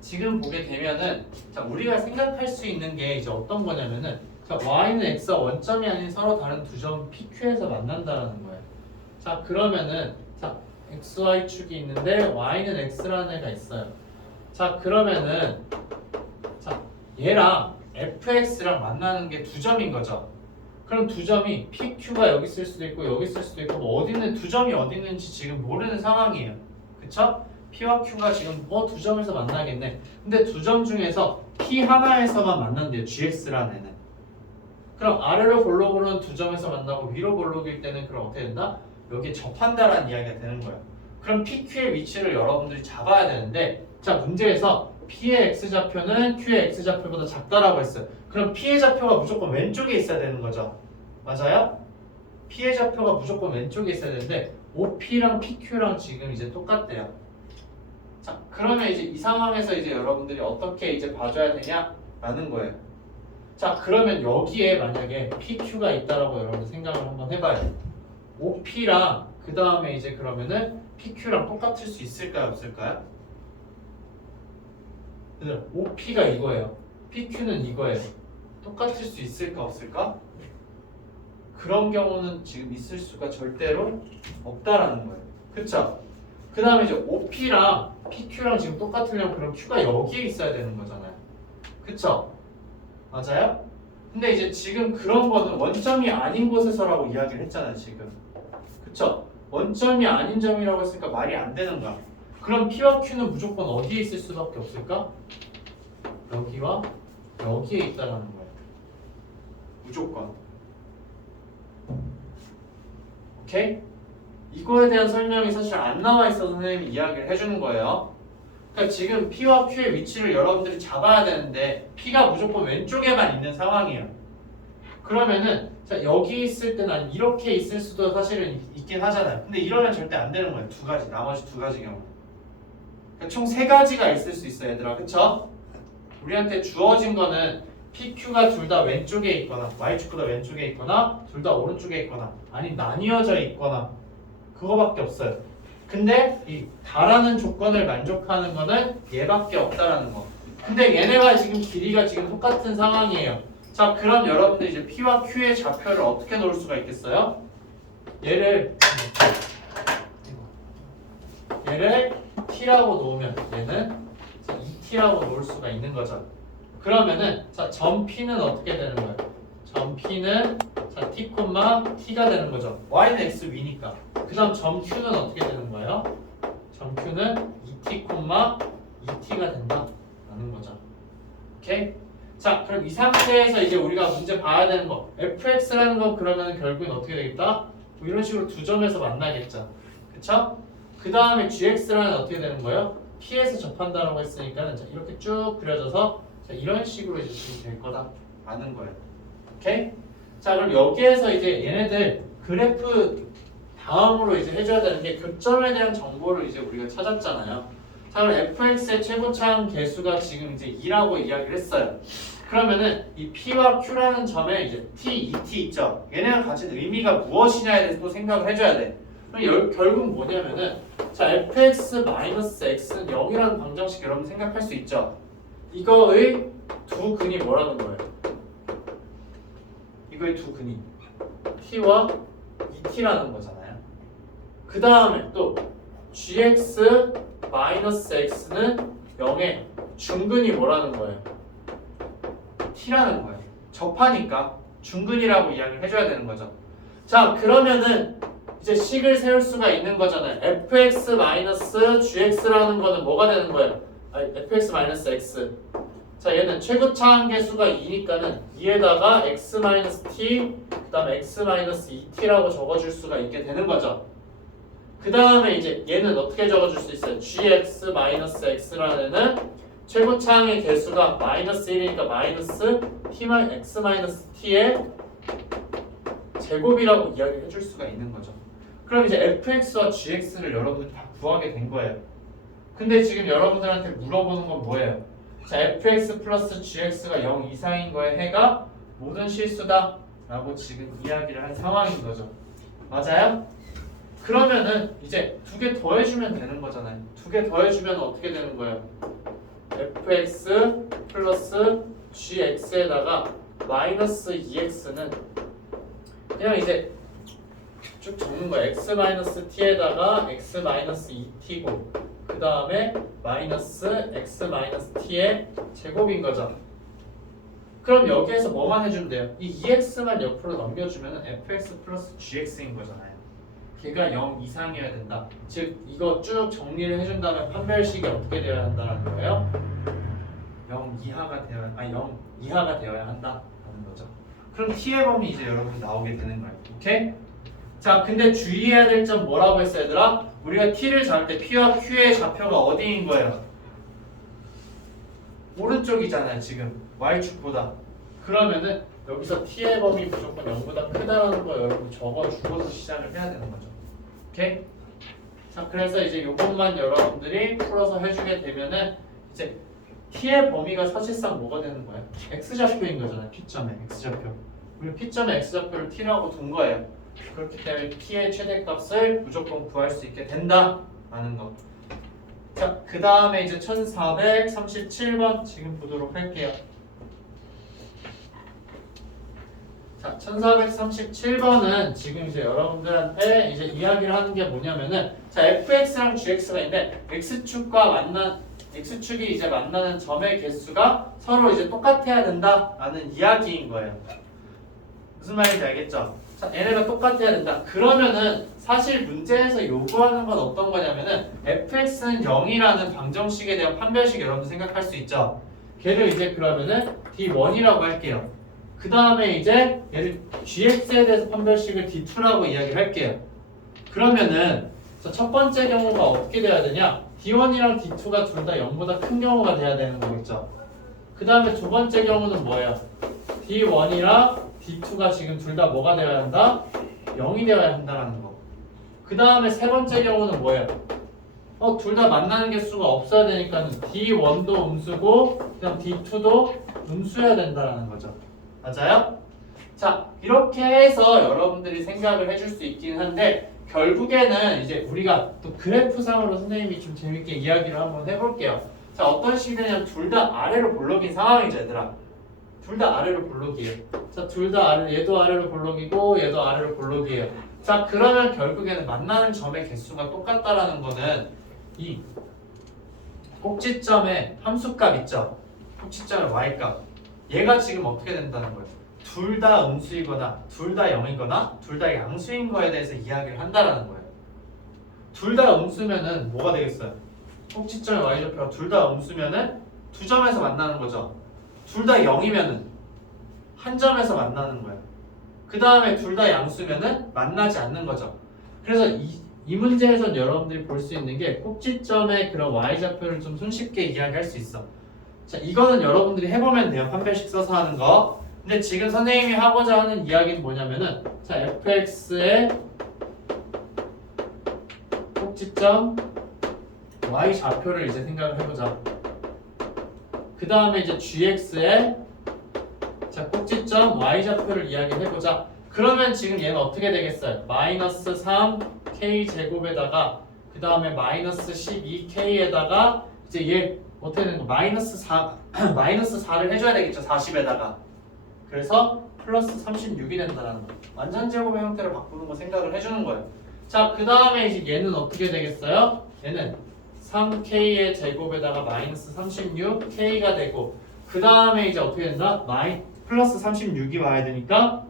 지금 보게 되면은 자 우리가 생각할 수 있는 게 이제 어떤 거냐면은 자 y는 x와 원점이 아닌 서로 다른 두 점 PQ에서 만난다라는 거예요. 자 그러면은 자 xy 축이 있는데 y는 x라는 애가 있어요. 자 그러면은 자 얘랑 fx랑 만나는 게 두 점인 거죠. 그럼 두 점이 PQ가 여기 있을 수도 있고 여기 있을 수도 있고 뭐 어디 있는 두 점이 어디 있는지 지금 모르는 상황이에요. 그쵸? P와 Q가 지금 두 점에서 만나겠네. 근데 두 점 중에서 P 하나에서만 만난대요. GX라는 애는. 그럼 아래로 볼록으로는 두 점에서 만나고 위로 볼록일 때는 그럼 어떻게 된다? 여기에 접한다라는 이야기가 되는 거예요. 그럼 PQ의 위치를 여러분들이 잡아야 되는데 자 문제에서 P의 X좌표는 Q의 X좌표보다 작다라고 했어요. 그럼 P의 좌표가 무조건 왼쪽에 있어야 되는 거죠. 맞아요? P의 좌표가 무조건 왼쪽에 있어야 되는데 OP랑 PQ랑 지금 이제 똑같대요. 자, 그러면 이제 이 상황에서 이제 여러분들이 어떻게 이제 봐줘야 되냐라는 거예요. 자, 그러면 여기에 만약에 PQ가 있다라고 여러분 생각을 한번 해봐요. OP랑 그 다음에 이제 그러면은 PQ랑 똑같을 수 있을까요, 없을까요? 얘들아, OP가 이거예요. PQ는 이거예요. 똑같을 수 있을까, 없을까? 그런 경우는 지금 있을 수가 절대로 없다라는 거예요. 그쵸? 그 다음에 이제 OP랑 PQ랑 지금 똑같으려면 그럼 Q가 여기에 있어야 되는 거잖아요. 그쵸? 맞아요? 근데 이제 지금 그런 거는 원점이 아닌 곳에서라고 이야기를 했잖아요, 지금. 그쵸? 원점이 아닌 점이라고 했으니까 말이 안 되는 거야. 그럼 P와 Q는 무조건 어디에 있을 수밖에 없을까? 여기와 여기에 있다라는 거예요. 무조건. 오케이? 이거에 대한 설명이 사실 안 나와 있어서 선생님이 이야기를 해주는 거예요. 그러니까 지금 P와 Q의 위치를 여러분들이 잡아야 되는데 P가 무조건 왼쪽에만 있는 상황이에요. 그러면은 자 여기 있을 때는 아니 이렇게 있을 수도 사실은 있긴 하잖아요. 근데 이러면 절대 안 되는 거예요. 두 가지, 나머지 두 가지 경우. 그러니까 총 세 가지가 있을 수 있어요, 얘들아. 그쵸? 우리한테 주어진 거는 PQ가 둘 다 왼쪽에 있거나 Y축보다 왼쪽에 있거나 둘 다 오른쪽에 있거나 아니 나뉘어져 있거나 그거밖에 없어요. 근데 이 다라는 조건을 만족하는 거는 얘밖에 없다라는 거. 근데 얘네가 지금 길이가 지금 똑같은 상황이에요. 자, 그럼 여러분들 이제 P와 Q의 좌표를 어떻게 놓을 수가 있겠어요? 얘를 T라고 놓으면 얘는 2T라고 놓을 수가 있는 거죠. 그러면은 자, 점 P는 어떻게 되는 거예요? 점 P는 자, T, T가 되는 거죠. Y는 X 위니까. 그 다음 점 Q는 어떻게 되는 거예요? 점 Q는 2T, 2T가 된다 라는 거죠. 오케이? 자, 그럼 이 상태에서 이제 우리가 문제 봐야 되는 거 fx라는 거 그러면 결국엔 어떻게 되겠다? 뭐 이런 식으로 두 점에서 만나겠죠. 그쵸? 그 다음에 gx라는 어떻게 되는 거예요? p에서 접한다라고 했으니까 이렇게 쭉 그려져서 자, 이런 식으로 이제 지금 될 거다 라는 거예요. 오케이? 자, 그럼 여기에서 이제 얘네들 그래프 다음으로 이제 해줘야 되는 게 교점에 대한 정보를 이제 우리가 찾았잖아요. 자, 그럼 fx의 최고차항 개수가 지금 이제 2라고 이야기를 했어요. 그러면은 이 P와 Q라는 점에 이제 T, 2T 있죠. 얘네가 가진 의미가 무엇이냐에 대해서 또 생각을 해줘야 돼. 그럼 결국 뭐냐면은 자, fx-x는 0이라는 방정식 여러분 생각할 수 있죠. 이거의 두 근이 뭐라는 거예요? 이거의 두 근이 T와 2T라는 거잖아요. 그 다음에 또 gx-x는 0의 중근이 뭐라는 거예요? T라는 거예요. 접하니까 중근이라고 이야기를 해줘야 되는 거죠. 자, 그러면은 이제 식을 세울 수가 있는 거잖아요. fx-gx라는 거는 뭐가 되는 거예요? fx-x. 자, 얘는 최고차항 개수가 2니까는 2에다가 x-t 그 다음에 x-2t라고 적어줄 수가 있게 되는 거죠. 그 다음에 이제 얘는 어떻게 적어줄 수 있어요? gx-x라는 애는 최고차항의 개수가 -1이니까 x-t의 제곱이라고 이야기를 해줄 수가 있는 거죠. 그럼 이제 fx와 gx를 여러분들 다 구하게 된 거예요. 근데 지금 여러분들한테 물어보는 건 뭐예요? 자, fx 플러스 gx가 0 이상인 거에 해가 모든 실수다 라고 지금 이야기를 한 상황인 거죠. 맞아요? 그러면은 이제 두 개 더해주면 되는 거잖아요. 두 개 더해주면 어떻게 되는 거예요? fx 플러스 gx에다가 마이너스 2x는 그냥 이제 쭉 적는 거예요. x-t에다가 x-2t고 그 다음에 마이너스 x-t의 제곱인 거죠. 그럼 여기에서 뭐만 해주면 돼요? 이 2x만 옆으로 넘겨주면 fx 플러스 gx인 거잖아요. 걔가 0 이상이어야 된다. 즉 이거 쭉 정리를 해준다면 판별식이 어떻게 되어야 한다는 거예요? 0 이하가 되어야 한다라는 거죠. 그럼 t의 범위 이제 여러분 나오게 되는 거예요. 오케이? 자, 근데 주의해야 될 점 뭐라고 했어 얘들아? 우리가 t를 잡을 때 p와 q의 좌표가 어디인 거예요? 오른쪽이잖아요 지금 y축보다. 그러면은 여기서 t의 범위 무조건 0보다 크다라는 거 여러분 적어주고서 시작을 해야 되는 거죠. 오케이? 자, 그래서 이제 이것만 여러분들이 풀어서 해주게 되면은 이제 t의 범위가 사실상 뭐가 되는 거예요? x좌표인 거잖아요. p점에 x좌표. 우리 p점에 x좌표를 t라고 둔 거예요. 그렇기 때문에 p의 최대값을 무조건 구할 수 있게 된다라는 거. 자, 그 다음에 이제 1437번 지금 보도록 할게요. 자, 1437번은 지금 이제 여러분들한테 이제 이야기를 하는 게 뭐냐면은 자, fx랑 gx가 있는데 x축이 이제 만나는 점의 개수가 서로 이제 똑같아야 된다라는 이야기인 거예요. 무슨 말인지 알겠죠? 자, 얘네가 똑같아야 된다. 그러면은 사실 문제에서 요구하는 건 어떤 거냐면은 fx는 0이라는 방정식에 대한 판별식 여러분 생각할 수 있죠? 걔를 이제 그러면은 d1이라고 할게요. 그 다음에 이제 얘를 gx에 대해서 판별식을 d2라고 이야기를 할게요. 그러면은 첫 번째 경우가 어떻게 돼야 되냐? d1이랑 d2가 둘 다 0보다 큰 경우가 돼야 되는 거겠죠. 그 다음에 두 번째 경우는 뭐예요? d1이랑 d2가 지금 둘 다 뭐가 되어야 한다? 0이 되어야 한다는 거. 그 다음에 세 번째 경우는 뭐예요? 둘 다 만나는 개수가 없어야 되니까 d1도 음수고 그다음 d2도 음수여야 된다는 거죠. 맞아요? 자, 이렇게 해서 여러분들이 생각을 해줄 수 있긴 한데 결국에는 이제 우리가 또 그래프상으로 선생님이 좀 재밌게 이야기를 한번 해볼게요. 자, 어떤 식이 되냐면 둘 다 아래로 볼록인 상황이죠, 얘들아. 둘 다 아래로 볼록이에요. 자, 둘 다 아래, 얘도 아래로 볼록이고 얘도 아래로 볼록이에요. 자, 그러면 결국에는 만나는 점의 개수가 똑같다라는 거는 이 꼭지점의 함수값 있죠? 꼭지점의 y값. 얘가 지금 어떻게 된다는 거예요? 둘 다 음수이거나 둘 다 0이거나 둘 다 양수인 거에 대해서 이야기를 한다라는 거예요. 둘 다 음수면은 뭐가 되겠어요? 꼭지점의 y좌표가 둘 다 음수면은 두 점에서 만나는 거죠. 둘 다 0이면은 한 점에서 만나는 거예요. 그 다음에 둘 다 양수면은 만나지 않는 거죠. 그래서 이 문제에선 여러분들이 볼 수 있는 게 꼭지점의 그런 y좌표를 좀 손쉽게 이야기할 수 있어. 자, 이거는 여러분들이 해보면 돼요. 판별식 써서 하는 거. 근데 지금 선생님이 하고자 하는 이야기는 뭐냐면은 자, fx의 꼭지점 y좌표를 이제 생각을 해보자. 그 다음에 이제 gx의 자, 꼭지점 y좌표를 이야기를 해보자. 그러면 지금 얘는 어떻게 되겠어요? 마이너스 3k제곱에다가 그 다음에 마이너스 12k에다가 이제 얘 어떻게 되는 거? 마이너스 4 마이너스 4를 해줘야 되겠죠. 40에다가. 그래서 플러스 36이 된다는 거. 완전 제곱의 형태를 바꾸는 거 생각을 해주는 거예요. 자, 그 다음에 이제 얘는 어떻게 되겠어요? 얘는 3k의 제곱에다가 마이너스 36k가 되고 그 다음에 이제 어떻게 된다? 플러스 36이 와야 되니까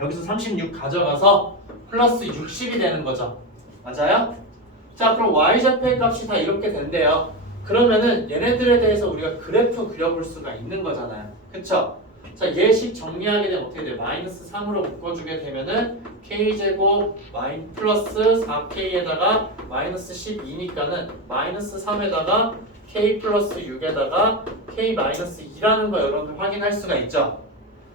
여기서 36 가져가서 플러스 60이 되는 거죠. 맞아요? 자, 그럼 y좌표의 값이 다 이렇게 된대요. 그러면은 얘네들에 대해서 우리가 그래프 그려볼 수가 있는 거잖아요. 그쵸? 자, 얘식 정리하게 되면 어떻게 돼요? 마이너스 3으로 묶어주게 되면은 k제곱 플러스 4k에다가 마이너스 12니까는 마이너스 3에다가 k 플러스 6에다가 k 마이너스 2라는 거 여러분들 확인할 수가 있죠.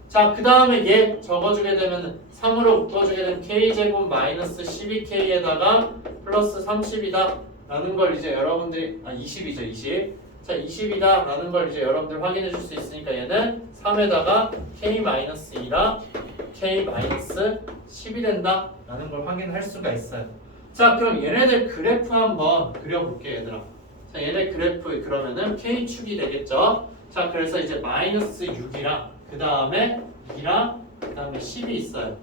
자, 그 다음에 얘 적어주게 되면 3으로 묶어주게 되면 k제곱 마이너스 12k에다가 플러스 30이다 라는 걸 이제 여러분들이 20이죠. 20. 자, 20이다 라는 걸 이제 여러분들 확인해 줄 수 있으니까 얘는 3에다가 k 마이너스 2라 k 마이너스 10이 된다 라는 걸 확인할 수가 있어요. 자, 그럼 얘네들 그래프 한번 그려볼게 얘들아. 자, 얘네 그래프 그러면은 k축이 되겠죠. 자, 그래서 이제 마이너스 6이랑 그 다음에 2랑 그 다음에 10이 있어요.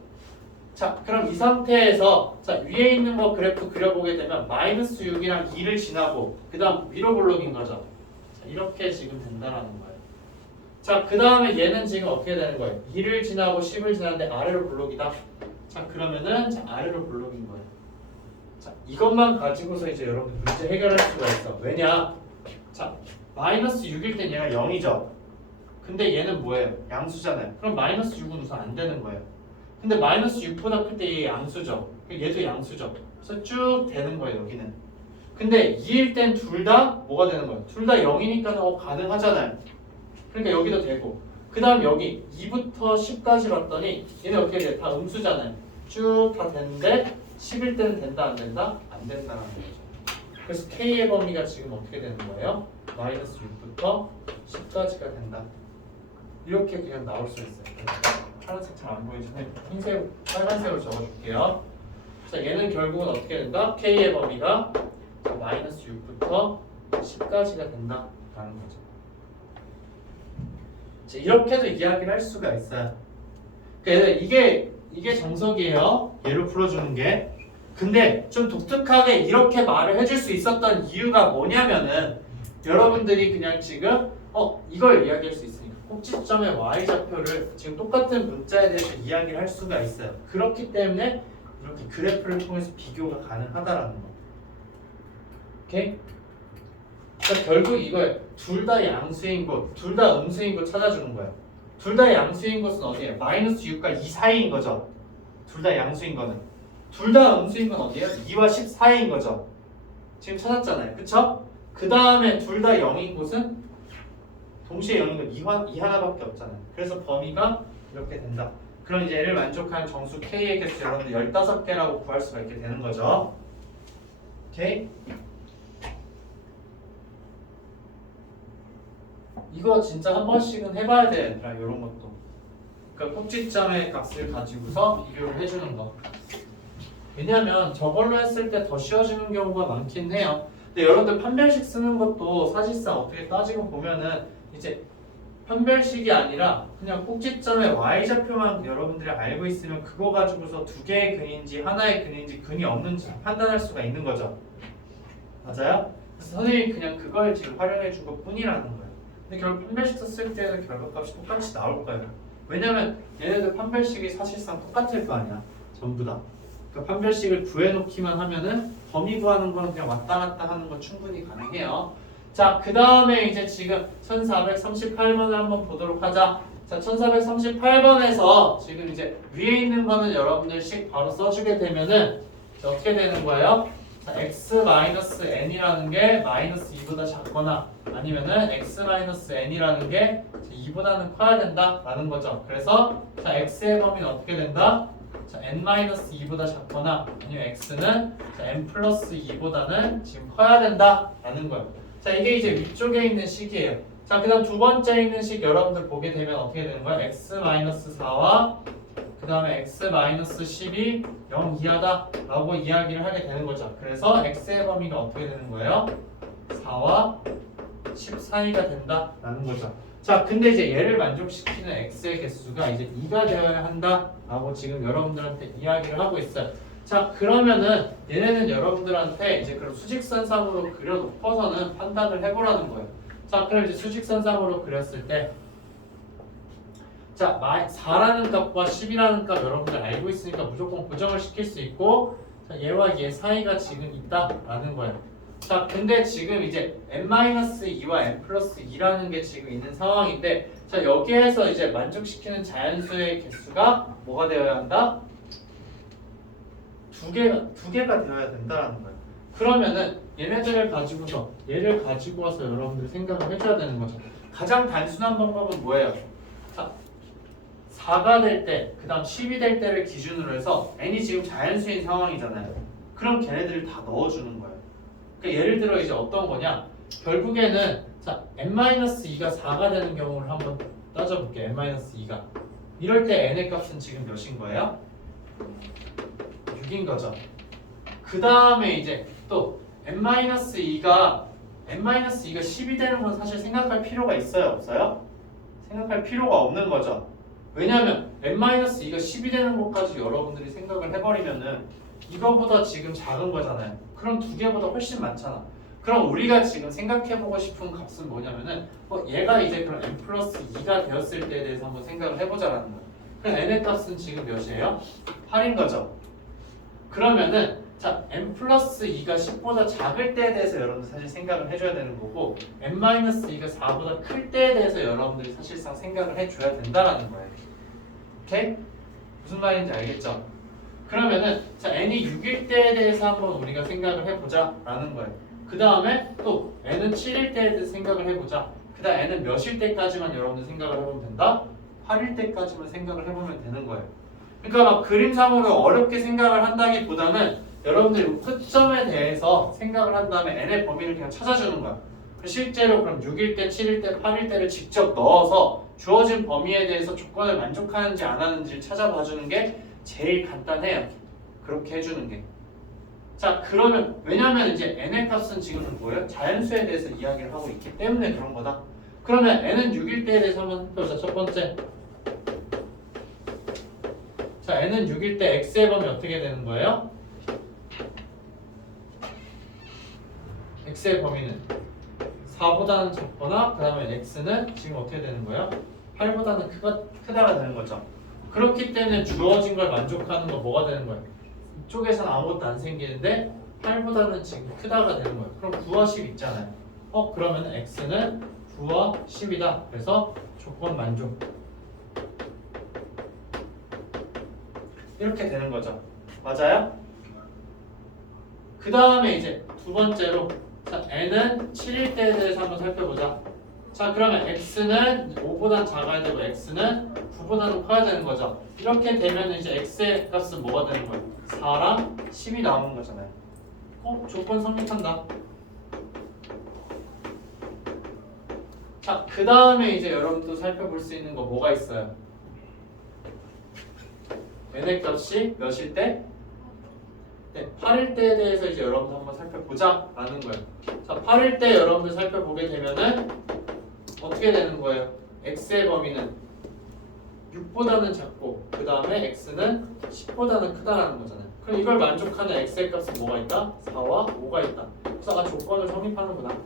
자, 그럼 이 상태에서 자, 위에 있는 거 그래프 그려보게 되면 마이너스 6이랑 2를 지나고 그 다음 위로 볼록인 거죠. 자, 이렇게 지금 된다라는 거예요. 자, 그 다음에 얘는 지금 어떻게 되는 거예요? 2를 지나고 10을 지나는데 아래로 볼록이다. 자, 그러면은 자, 아래로 볼록인 거예요. 자, 이것만 가지고서 이제 여러분 문제 해결할 수가 있어. 왜냐? 자, 마이너스 6일 땐 얘가 0이죠. 근데 얘는 뭐예요? 양수잖아요. 그럼 마이너스 6은 우선 안 되는 거예요. 근데 마이너스 6보다 클 때 얘 양수죠. 얘도 양수죠. 그래서 쭉 되는 거예요, 여기는. 근데 2일 땐 둘 다 뭐가 되는 거예요? 둘 다 0이니까 가능하잖아요. 그러니까 여기도 되고. 그 다음 여기 2부터 10까지 왔더니 얘네 어떻게 돼? 다 음수잖아요. 쭉 다 되는데 10일 때는 된다, 안 된다? 안 된다라는 거죠. 그래서 K의 범위가 지금 어떻게 되는 거예요? 마이너스 6부터 10까지가 된다. 이렇게 그냥 나올 수 있어요. 파란색 잘 안 보이죠? 흰색, 빨간색으로 적어줄게요. 자, 얘는 결국은 어떻게 된다? K의 범위가 마이너스 6부터 10까지가 된다라는 거죠. 자, 이렇게도 이야기를 할 수가 있어요. 그래서 이게 정석이에요. 얘로 풀어주는 게. 근데 좀 독특하게 이렇게 말을 해줄 수 있었던 이유가 뭐냐면은 여러분들이 그냥 지금 이걸 이야기할 수 있으니까 꼭지점의 y좌표를 지금 똑같은 문자에 대해서 이야기를 할 수가 있어요. 그렇기 때문에 이렇게 그래프를 통해서 비교가 가능하다라는 거. 오케이? 그러니까 결국 이거예요. 둘 다 양수인 곳, 둘 다 음수인 곳 찾아주는 거예요. 둘 다 양수인 곳은 어디예요? 마이너스 6과 2 사이인 거죠. 둘 다 양수인 거는. 둘 다 음수인 건 어디예요? 2와 10 사이인 거죠. 지금 찾았잖아요. 그쵸? 그 다음에 둘 다 0인 곳은 동시에 0인 건 2 하나밖에 없잖아요. 그래서 범위가 이렇게 된다. 그럼 이제 얘를 만족하는 정수 K의 개수 여러분들 15개라고 구할 수가 있게 되는 거죠. 오케이? 이거 진짜 한 번씩은 해봐야 돼, 얘들아. 이런 것도. 그러니까 꼭지점의 값을 가지고서 비교를 해주는 거. 왜냐면 저걸로 했을 때 더 쉬워지는 경우가 많긴 해요. 근데 여러분들 판별식 쓰는 것도 사실상 어떻게 따지고 보면은 이제 판별식이 아니라 그냥 꼭지점에 y좌표만 여러분들이 알고 있으면 그거 가지고서 두 개의 근인지 하나의 근인지 근이 없는지 판단할 수가 있는 거죠. 맞아요? 그래서 선생님이 그냥 그걸 지금 활용해 준 것 뿐이라는 거예요. 근데 결국 판별식 썼을 때는 결과값이 똑같이 나올 거예요. 왜냐면 얘네들 판별식이 사실상 똑같을 거 아니야. 전부 다. 그러니까 판별식을 구해놓기만 하면은 범위 구하는 거는 그냥 왔다 갔다 하는 건 충분히 가능해요. 자, 그 다음에 이제 지금 1438번을 한번 보도록 하자. 자, 1438번에서 지금 이제 위에 있는 거는 여러분들씩 바로 써주게 되면은 어떻게 되는 거예요? 자, x-n이라는 게 마이너스 2보다 작거나 아니면은 x-n이라는 게 2보다는 커야 된다라는 거죠. 그래서 자, x의 범위는 어떻게 된다? 자, n-2보다 작거나 아니면 x는 자, n+2보다는 지금 커야 된다라는 거예요. 자, 이게 이제 위쪽에 있는 식이에요. 자, 그 다음 두 번째 있는 식 여러분들 보게 되면 어떻게 되는 거야? x-4와 그 다음에 x-10이 0 이하다 라고 이야기를 하게 되는 거죠. 그래서 x의 범위가 어떻게 되는 거예요? 4와 10 사이가 된다 라는 거죠. 자, 근데 이제 얘를 만족시키는 x의 개수가 이제 2가 되어야 한다 라고 지금 여러분들한테 이야기를 하고 있어요. 자, 그러면은 얘네는 여러분들한테 이제 그런 수직선상으로 그려놓고서는 판단을 해보라는 거예요. 자, 그럼 이제 수직선상으로 그렸을 때 자, 4라는 값과 10이라는 값 여러분들 알고 있으니까 무조건 고정을 시킬 수 있고 자, 얘와 얘 사이가 지금 있다라는 거예요. 자, 근데 지금 이제 n-2와 n+2라는 게 지금 있는 상황인데 자, 여기에서 이제 만족시키는 자연수의 개수가 뭐가 되어야 한다? 두 개가 되어야 된다라는 거예요. 그러면은 얘네들을 가지고서 얘를 가지고 와서 여러분들이 생각을 해줘야 되는 거죠. 가장 단순한 방법은 뭐예요? 자, 4가 될 때, 그 다음 10이 될 때를 기준으로 해서 n이 지금 자연수인 상황이잖아요. 그럼 걔네들을 다 넣어주는 거예요. 그러니까 예를 들어 이제 어떤 거냐? 결국에는 자 n-2가 4가 되는 경우를 한번 따져볼게요. n-2가 이럴 때 n의 값은 지금 몇인 거예요? 6인 거죠. 그 다음에 이제 또 n-2가 10이 되는 건 사실 생각할 필요가 있어요? 없어요? 생각할 필요가 없는 거죠. 왜냐면 n-2가 10이 되는 것까지 여러분들이 생각을 해버리면은 이거보다 지금 작은 거잖아요. 그럼 두 개보다 훨씬 많잖아. 그럼 우리가 지금 생각해보고 싶은 값은 뭐냐면은 얘가 이제 그럼 n+2가 되었을 때에 대해서 한번 생각을 해보자라는 거예요. 그럼 n의 값은 지금 몇이에요? 8인 거죠. 그러면은 자 n+2가 10보다 작을 때에 대해서 여러분들 사실 생각을 해줘야 되는 거고 n-2가 4보다 클 때에 대해서 여러분들이 사실상 생각을 해줘야 된다라는 거예요. 오케이? 무슨 말인지 알겠죠? 그러면은 자 n이 6일 때에 대해서 한번 우리가 생각을 해보자 라는 거예요. 그 다음에 또 n은 7일 때에 대해서 생각을 해보자. 그 다음 n은 몇일 때까지만 여러분들 생각을 해보면 된다? 8일 때까지만 생각을 해보면 되는 거예요. 그러니까 막 그림상으로 어렵게 생각을 한다기보다는 여러분들이 끝점에 대해서 생각을 한 다음에 n의 범위를 그냥 찾아주는 거야. 실제로 그럼 6일 때, 7일 때, 8일 때를 직접 넣어서 주어진 범위에 대해서 조건을 만족하는지 안 하는지를 찾아봐 주는 게 제일 간단해요. 그렇게 해주는 게. 자, 그러면 왜냐면 이제 n의 값은 지금 뭐예요? 자연수에 대해서 이야기를 하고 있기 때문에 그런 거다. 그러면 n은 6일 때에 대해서 한번 해보자. 첫 번째. 자, n은 6일 때 x의 범위 어떻게 되는 거예요? x의 범위는 4보다는 작거나 그 다음에 x는 지금 어떻게 되는 거예요? 8보다는 크다가 되는 거죠. 그렇기 때문에 주어진 걸 만족하는 거 뭐가 되는 거예요? 이쪽에서는 아무것도 안 생기는데 8보다는 지금 크다가 되는 거예요. 그럼 9와 10 있잖아요. 그러면 x는 9와 10이다. 그래서 조건 만족. 이렇게 되는 거죠. 맞아요? 그 다음에 이제 두 번째로 자, n은 7일 때에 대해서 한번 살펴보자. 자, 그러면 x는 5보다 작아야 되고 x는 9보다는 커야 되는 거죠. 이렇게 되면 이제 x의 값은 뭐가 되는 거예요? 4랑 10이 나오는 거잖아요. 조건 성립한다. 자, 그 다음에 이제 여러분도 살펴볼 수 있는 거 뭐가 있어요? n의 값이 몇일 때? 네, 8일 때에 대해서 이제 여러분들 한번 살펴보자 라는 거예요. 자, 8일 때 여러분들 살펴보게 되면은 어떻게 되는 거예요? x의 범위는 6보다는 작고 그 다음에 x는 10보다는 크다라는 거잖아요. 그럼 이걸 만족하는 x의 값은 뭐가 있다? 4와 5가 있다. 그래서 아까 조건을 성립하는구나.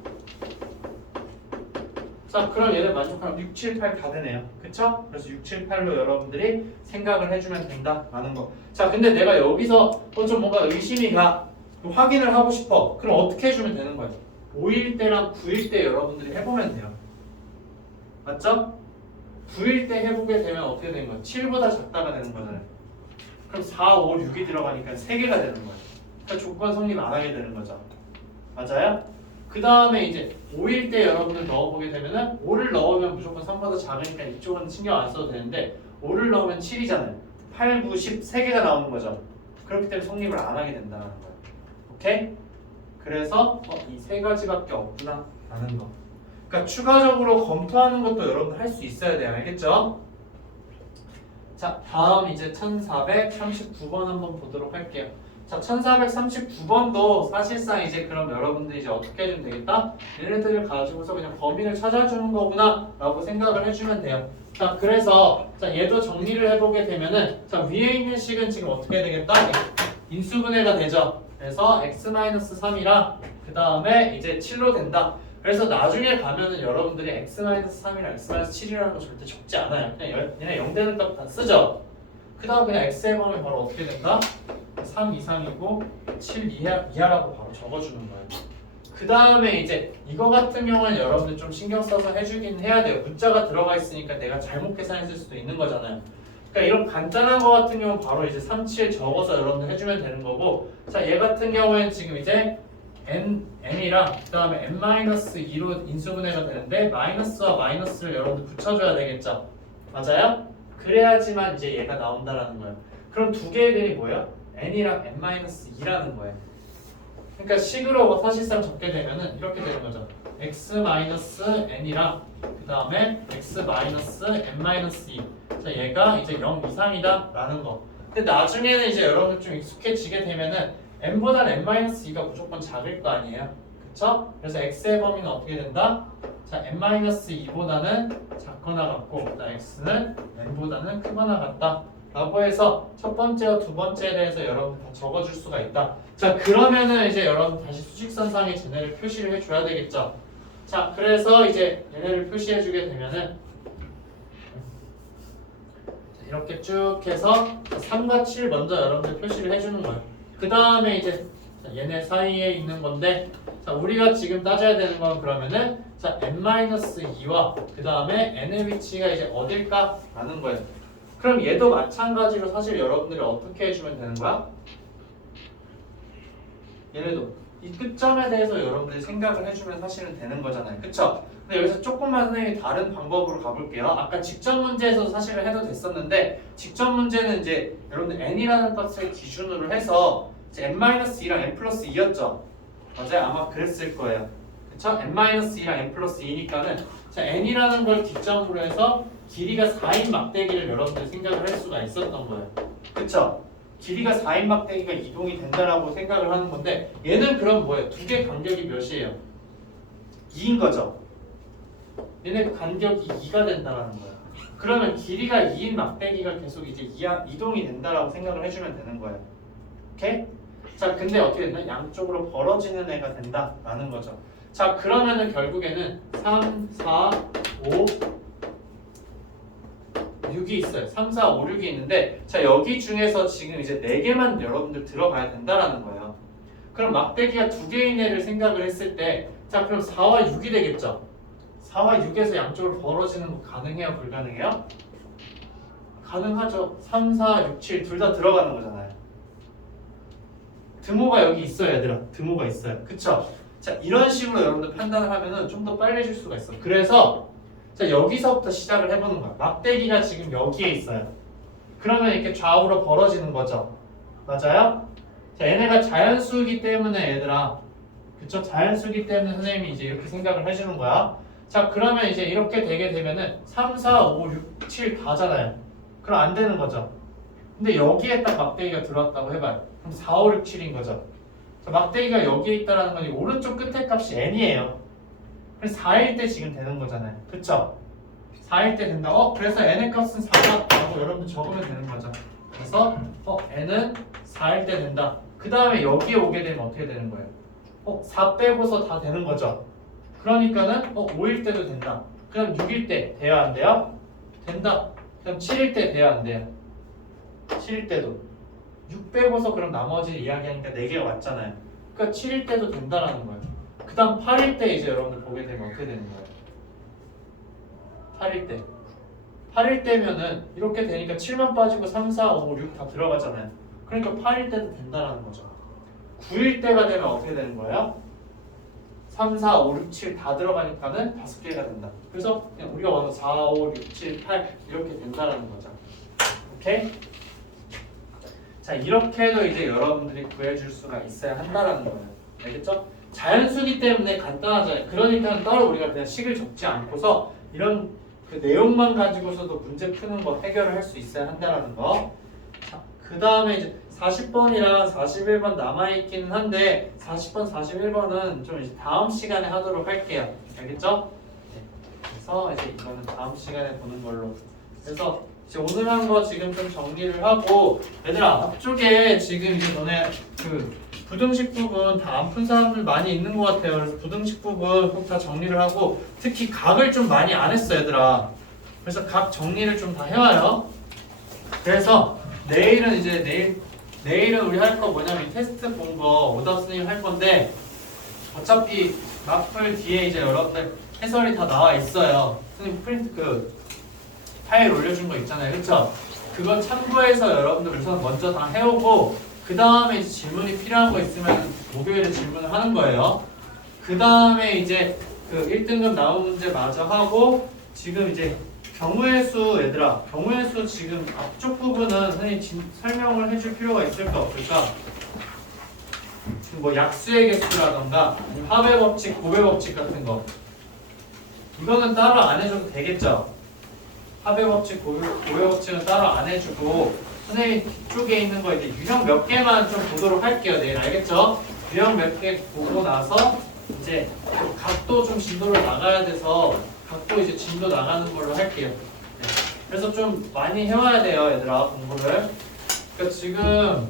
자, 그럼 얘를 만족하면 6, 7, 8 다 되네요. 그쵸? 그래서 6, 7, 8로 여러분들이 생각을 해주면 된다라는 거. 자, 근데 내가 여기서 좀 뭔가 의심이 가. 확인을 하고 싶어. 그럼 어떻게 해주면 되는 거예요? 5일 때랑 9일 때 여러분들이 해보면 돼요. 맞죠? 9일 때 해보게 되면 어떻게 되는 거예요? 7보다 작다가 되는 거잖아요. 그럼 4, 5, 6이 들어가니까 3개가 되는 거예요. 그러니까 조건 성립 안 하게 되는 거죠. 맞아요? 그 다음에 이제 5일 때 여러분들 넣어보게 되면은 5를 넣으면 무조건 3보다 작으니까 이쪽은 신경 안 써도 되는데 5를 넣으면 7이잖아요. 8, 9, 10 3개가 나오는 거죠. 그렇기 때문에 성립을 안 하게 된다는 거예요. 오케이? 그래서 이 세 가지밖에 없구나 라는 거. 그러니까 추가적으로 검토하는 것도 여러분들 할 수 있어야 돼요. 알겠죠? 자, 다음 이제 1439번 한번 보도록 할게요. 자, 1439번도 사실상 이제 그럼 여러분들이 이제 어떻게 해주면 되겠다? 얘네들을 가지고서 그냥 범위를 찾아주는 거구나 라고 생각을 해주면 돼요. 자, 그래서 자 얘도 정리를 해보게 되면은 자 위에 있는 식은 지금 어떻게 되겠다? 인수분해가 되죠. 그래서 x-3이랑 그 다음에 이제 7로 된다. 그래서 나중에 가면은 여러분들이 x-3이랑 x-7이라는 거 절대 적지 않아요. 그냥 얘네 0 되는 값 다 쓰죠. 그 다음 그냥 x의 범위 바로 어떻게 된다? 3 이상이고 7 이하라고 바로 적어주는 거예요. 그 다음에 이제 이거 같은 경우는 여러분들 좀 신경 써서 해주긴 해야 돼요. 문자가 들어가 있으니까 내가 잘못 계산했을 수도 있는 거잖아요. 그러니까 이런 간단한 거 같은 경우는 바로 이제 3, 7 적어서 여러분들 해주면 되는 거고, 자, 얘 같은 경우에는 지금 이제 n이랑 그 다음에 n-2로 인수분해가 되는데 마이너스와 마이너스를 여러분들 붙여줘야 되겠죠. 맞아요? 그래야지만 이제 얘가 나온다라는 거예요. 그럼 두 개의 비율이 뭐예요? n이랑 n-2라는 거예요. 그러니까 식으로 사실상 적게 되면은 이렇게 되는 거죠. x-n이랑 그 다음에 x-n-2. 자, 얘가 이제 0 이상이다 라는 거. 근데 나중에는 이제 여러분 좀 익숙해지게 되면은 n보다 n-2가 무조건 작을 거 아니에요. 그쵸? 그래서 x의 범위는 어떻게 된다? 자, n-2보다는 작거나 같고, x는 n보다는 크거나 같다. 라고 해서 첫 번째와 두 번째에 대해서 여러분 다 적어줄 수가 있다. 자, 그러면은 이제 여러분 다시 수직선상에 쟤네를 표시를 해줘야 되겠죠. 자, 그래서 이제 얘네를 표시해주게 되면은 이렇게 쭉 해서 3과 7 먼저 여러분들 표시를 해주는 거예요. 그 다음에 이제 얘네 사이에 있는 건데, 자, 우리가 지금 따져야 되는 건 그러면은 자, n-2와 그 다음에 n의 위치가 이제 어딜까? 라는 거예요. 그럼 얘도 마찬가지로 사실 여러분들이 어떻게 해주면 되는 거야? 얘네도 이 끝점에 대해서 여러분들이 생각을 해주면 사실은 되는 거잖아요. 그쵸? 근데 여기서 조금만 선생님이 다른 방법으로 가볼게요. 아까 직접 문제에서 사실은 해도 됐었는데, 직접 문제는 이제 여러분들 n이라는 값을 기준으로 해서 이제 n-2랑 n+2였죠. 맞아요? 아마 그랬을 거예요. 그쵸? n-2랑 n+2니까는 자, n이라는 걸 기점으로 해서 길이가 4인 막대기를 여러분들 생각을 할 수가 있었던 거예요. 그쵸? 길이가 4인 막대기가 이동이 된다라고 생각을 하는 건데, 얘는 그럼 뭐예요? 두 개 간격이 몇이에요? 2인 거죠? 얘네 간격이 2가 된다라는 거예요. 그러면 길이가 2인 막대기가 계속 이제 이동이 된다라고 생각을 해주면 되는 거예요. 오케이? 자, 근데 어떻게 됐나? 양쪽으로 벌어지는 애가 된다라는 거죠. 자, 그러면은 결국에는 3, 4, 5, 6이 있어요. 3, 4, 5, 6이 있는데, 자, 여기 중에서 지금 이제 4개만 여러분들 들어가야 된다라는 거예요. 그럼 막대기가 2개인 애를 생각을 했을 때, 자, 그럼 4와 6이 되겠죠? 4와 6에서 양쪽으로 벌어지는 거 가능해요? 불가능해요? 가능하죠. 3, 4, 6, 7 둘 다 들어가는 거잖아요. 드모가 여기 있어요, 얘들아. 드모가 있어요. 그쵸? 자, 이런 식으로 여러분들 판단을 하면은 좀 더 빨리 해줄 수가 있어. 그래서 자, 여기서부터 시작을 해보는 거야. 막대기가 지금 여기에 있어요. 그러면 이렇게 좌우로 벌어지는 거죠. 맞아요? 자, 얘네가 자연수이기 때문에 얘들아, 그쵸? 자연수이기 때문에 선생님이 이제 이렇게 생각을 해주는 거야. 자, 그러면 이제 이렇게 되게 되면은 3, 4, 5, 6, 7 가잖아요. 그럼 안 되는 거죠. 근데 여기에 딱 막대기가 들어왔다고 해봐요. 그럼 4, 5, 6, 7인 거죠. 자, 막대기가 여기에 있다라는 건 이 오른쪽 끝에 값이 n이에요. 그래서 4일 때 지금 되는 거잖아요. 그쵸? 4일 때 된다. 그래서 n의 값은 4라고 여러분들 적으면 되는 거죠. 그래서 n은 4일 때 된다. 그 다음에 여기에 오게 되면 어떻게 되는 거예요? 4 빼고서 다 되는 거죠. 그러니까는 5일 때도 된다. 그럼 6일 때 돼야 안 돼요? 된다. 그럼 7일 때 돼야 안 돼요? 7일 때도 6 빼고서 그럼 나머지 이야기하니까 4개가 왔잖아요. 그러니까 7일 때도 된다라는 거예요. 그 다음 8일 때 이제 여러분들 보게 되면 어떻게 되는 거예요? 8일 때 8일 때면은 이렇게 되니까 7만 빠지고 3, 4, 5, 6 다 들어가잖아요. 그러니까 8일 때도 된다라는 거죠. 9일 때가 되면 어떻게 되는 거예요? 3, 4, 5, 6, 7 다 들어가니까는 5개가 된다. 그래서 그냥 우리가 원하는 4, 5, 6, 7, 8 이렇게 된다라는 거죠. 오케이? 자, 이렇게 해도 이제 여러분들이 구해줄 수가 있어야 한다라는 거예요. 알겠죠? 자연수기 때문에 간단하잖아요. 그러니까 따로 우리가 그냥 식을 적지 않고서 이런 그 내용만 가지고서도 문제 푸는 거 해결을 할 수 있어야 한다라는 거. 자, 그 다음에 이제 40번이랑 41번 남아있기는 한데 40번, 41번은 좀 이제 다음 시간에 하도록 할게요. 알겠죠? 네. 그래서 이제 이거는 다음 시간에 보는 걸로. 그래서 이제 오늘 한 거 지금 좀 정리를 하고 얘들아 앞쪽에 지금 이제 너네 그 부등식 부분 다 안 푼 사람들 많이 있는 것 같아요. 그래서 부등식 부분 꼭 다 정리를 하고 특히 각을 좀 많이 안 했어 얘들아. 그래서 각 정리를 좀 다 해와요. 그래서 내일은 이제 내일은 우리 할 거 뭐냐면 테스트 본 거 오답 선생님 할 건데 어차피 마플 뒤에 이제 여러분들 해설이 다 나와 있어요. 선생님 프린트 그 파일 올려준 거 있잖아요. 그쵸? 그거 참고해서 여러분들 우선 먼저 다 해오고 그 다음에 질문이 필요한 거 있으면 목요일에 질문을 하는 거예요. 그 다음에 이제 그 1등급 나온 문제 마저 하고 지금 이제 경우의 수 얘들아 경우의 수 지금 앞쪽 부분은 선생님 설명을 해줄 필요가 있을까 없을까? 지금 뭐 약수의 개수라던가 합의 법칙, 곱의 법칙 같은 거 이거는 따로 안 해줘도 되겠죠? 합의 법칙, 곱의 법칙은 따로 안 해주고 선생님 뒤쪽에 있는 거 이제 유형 몇 개만 좀 보도록 할게요. 내일 알겠죠? 유형 몇 개 보고 나서 이제 각도 좀 진도를 나가야 돼서 각도 이제 진도 나가는 걸로 할게요. 네. 그래서 좀 많이 해와야 돼요, 얘들아 공부를. 그러니까 지금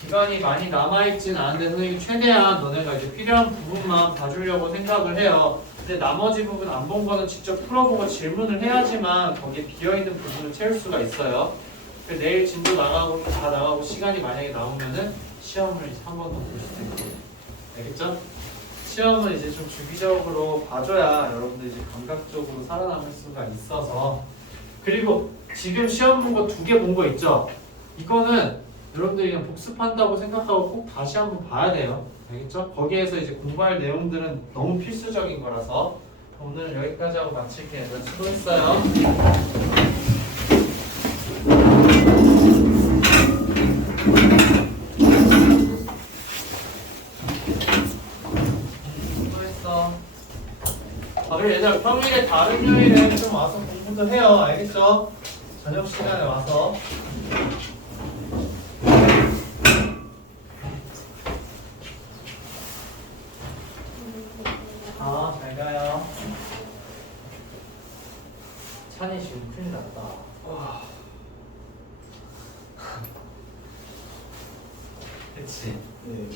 기간이 많이 남아있진 않은데 선생님이 최대한 너네가 이제 필요한 부분만 봐주려고 생각을 해요. 근데 나머지 부분 안 본 거는 직접 풀어보고 질문을 해야지만 거기에 비어있는 부분을 채울 수가 있어요. 내일 진도 나가고 다 나가고 시간이 만약에 나오면은 시험을 이제 한 번 더 볼 수도 있고. 알겠죠? 시험을 이제 좀 주기적으로 봐줘야 여러분들 이제 감각적으로 살아남을 수가 있어서. 그리고 지금 시험 본 거 2개 본 거 있죠? 이거는 여러분들이 그냥 복습한다고 생각하고 꼭 다시 한번 봐야 돼요. 알겠죠? 거기에서 이제 공부할 내용들은 너무 필수적인 거라서 오늘 여기까지 하고 마칠게요. 수고했어요. 수고했어. 그리고 얘들아 평일에 다른 요일에 좀 와서 공부도 해요. 알겠죠? 저녁 시간에 와서. 잘 가요. 찬이 지금 큰일 났다. 와. 그치? 네.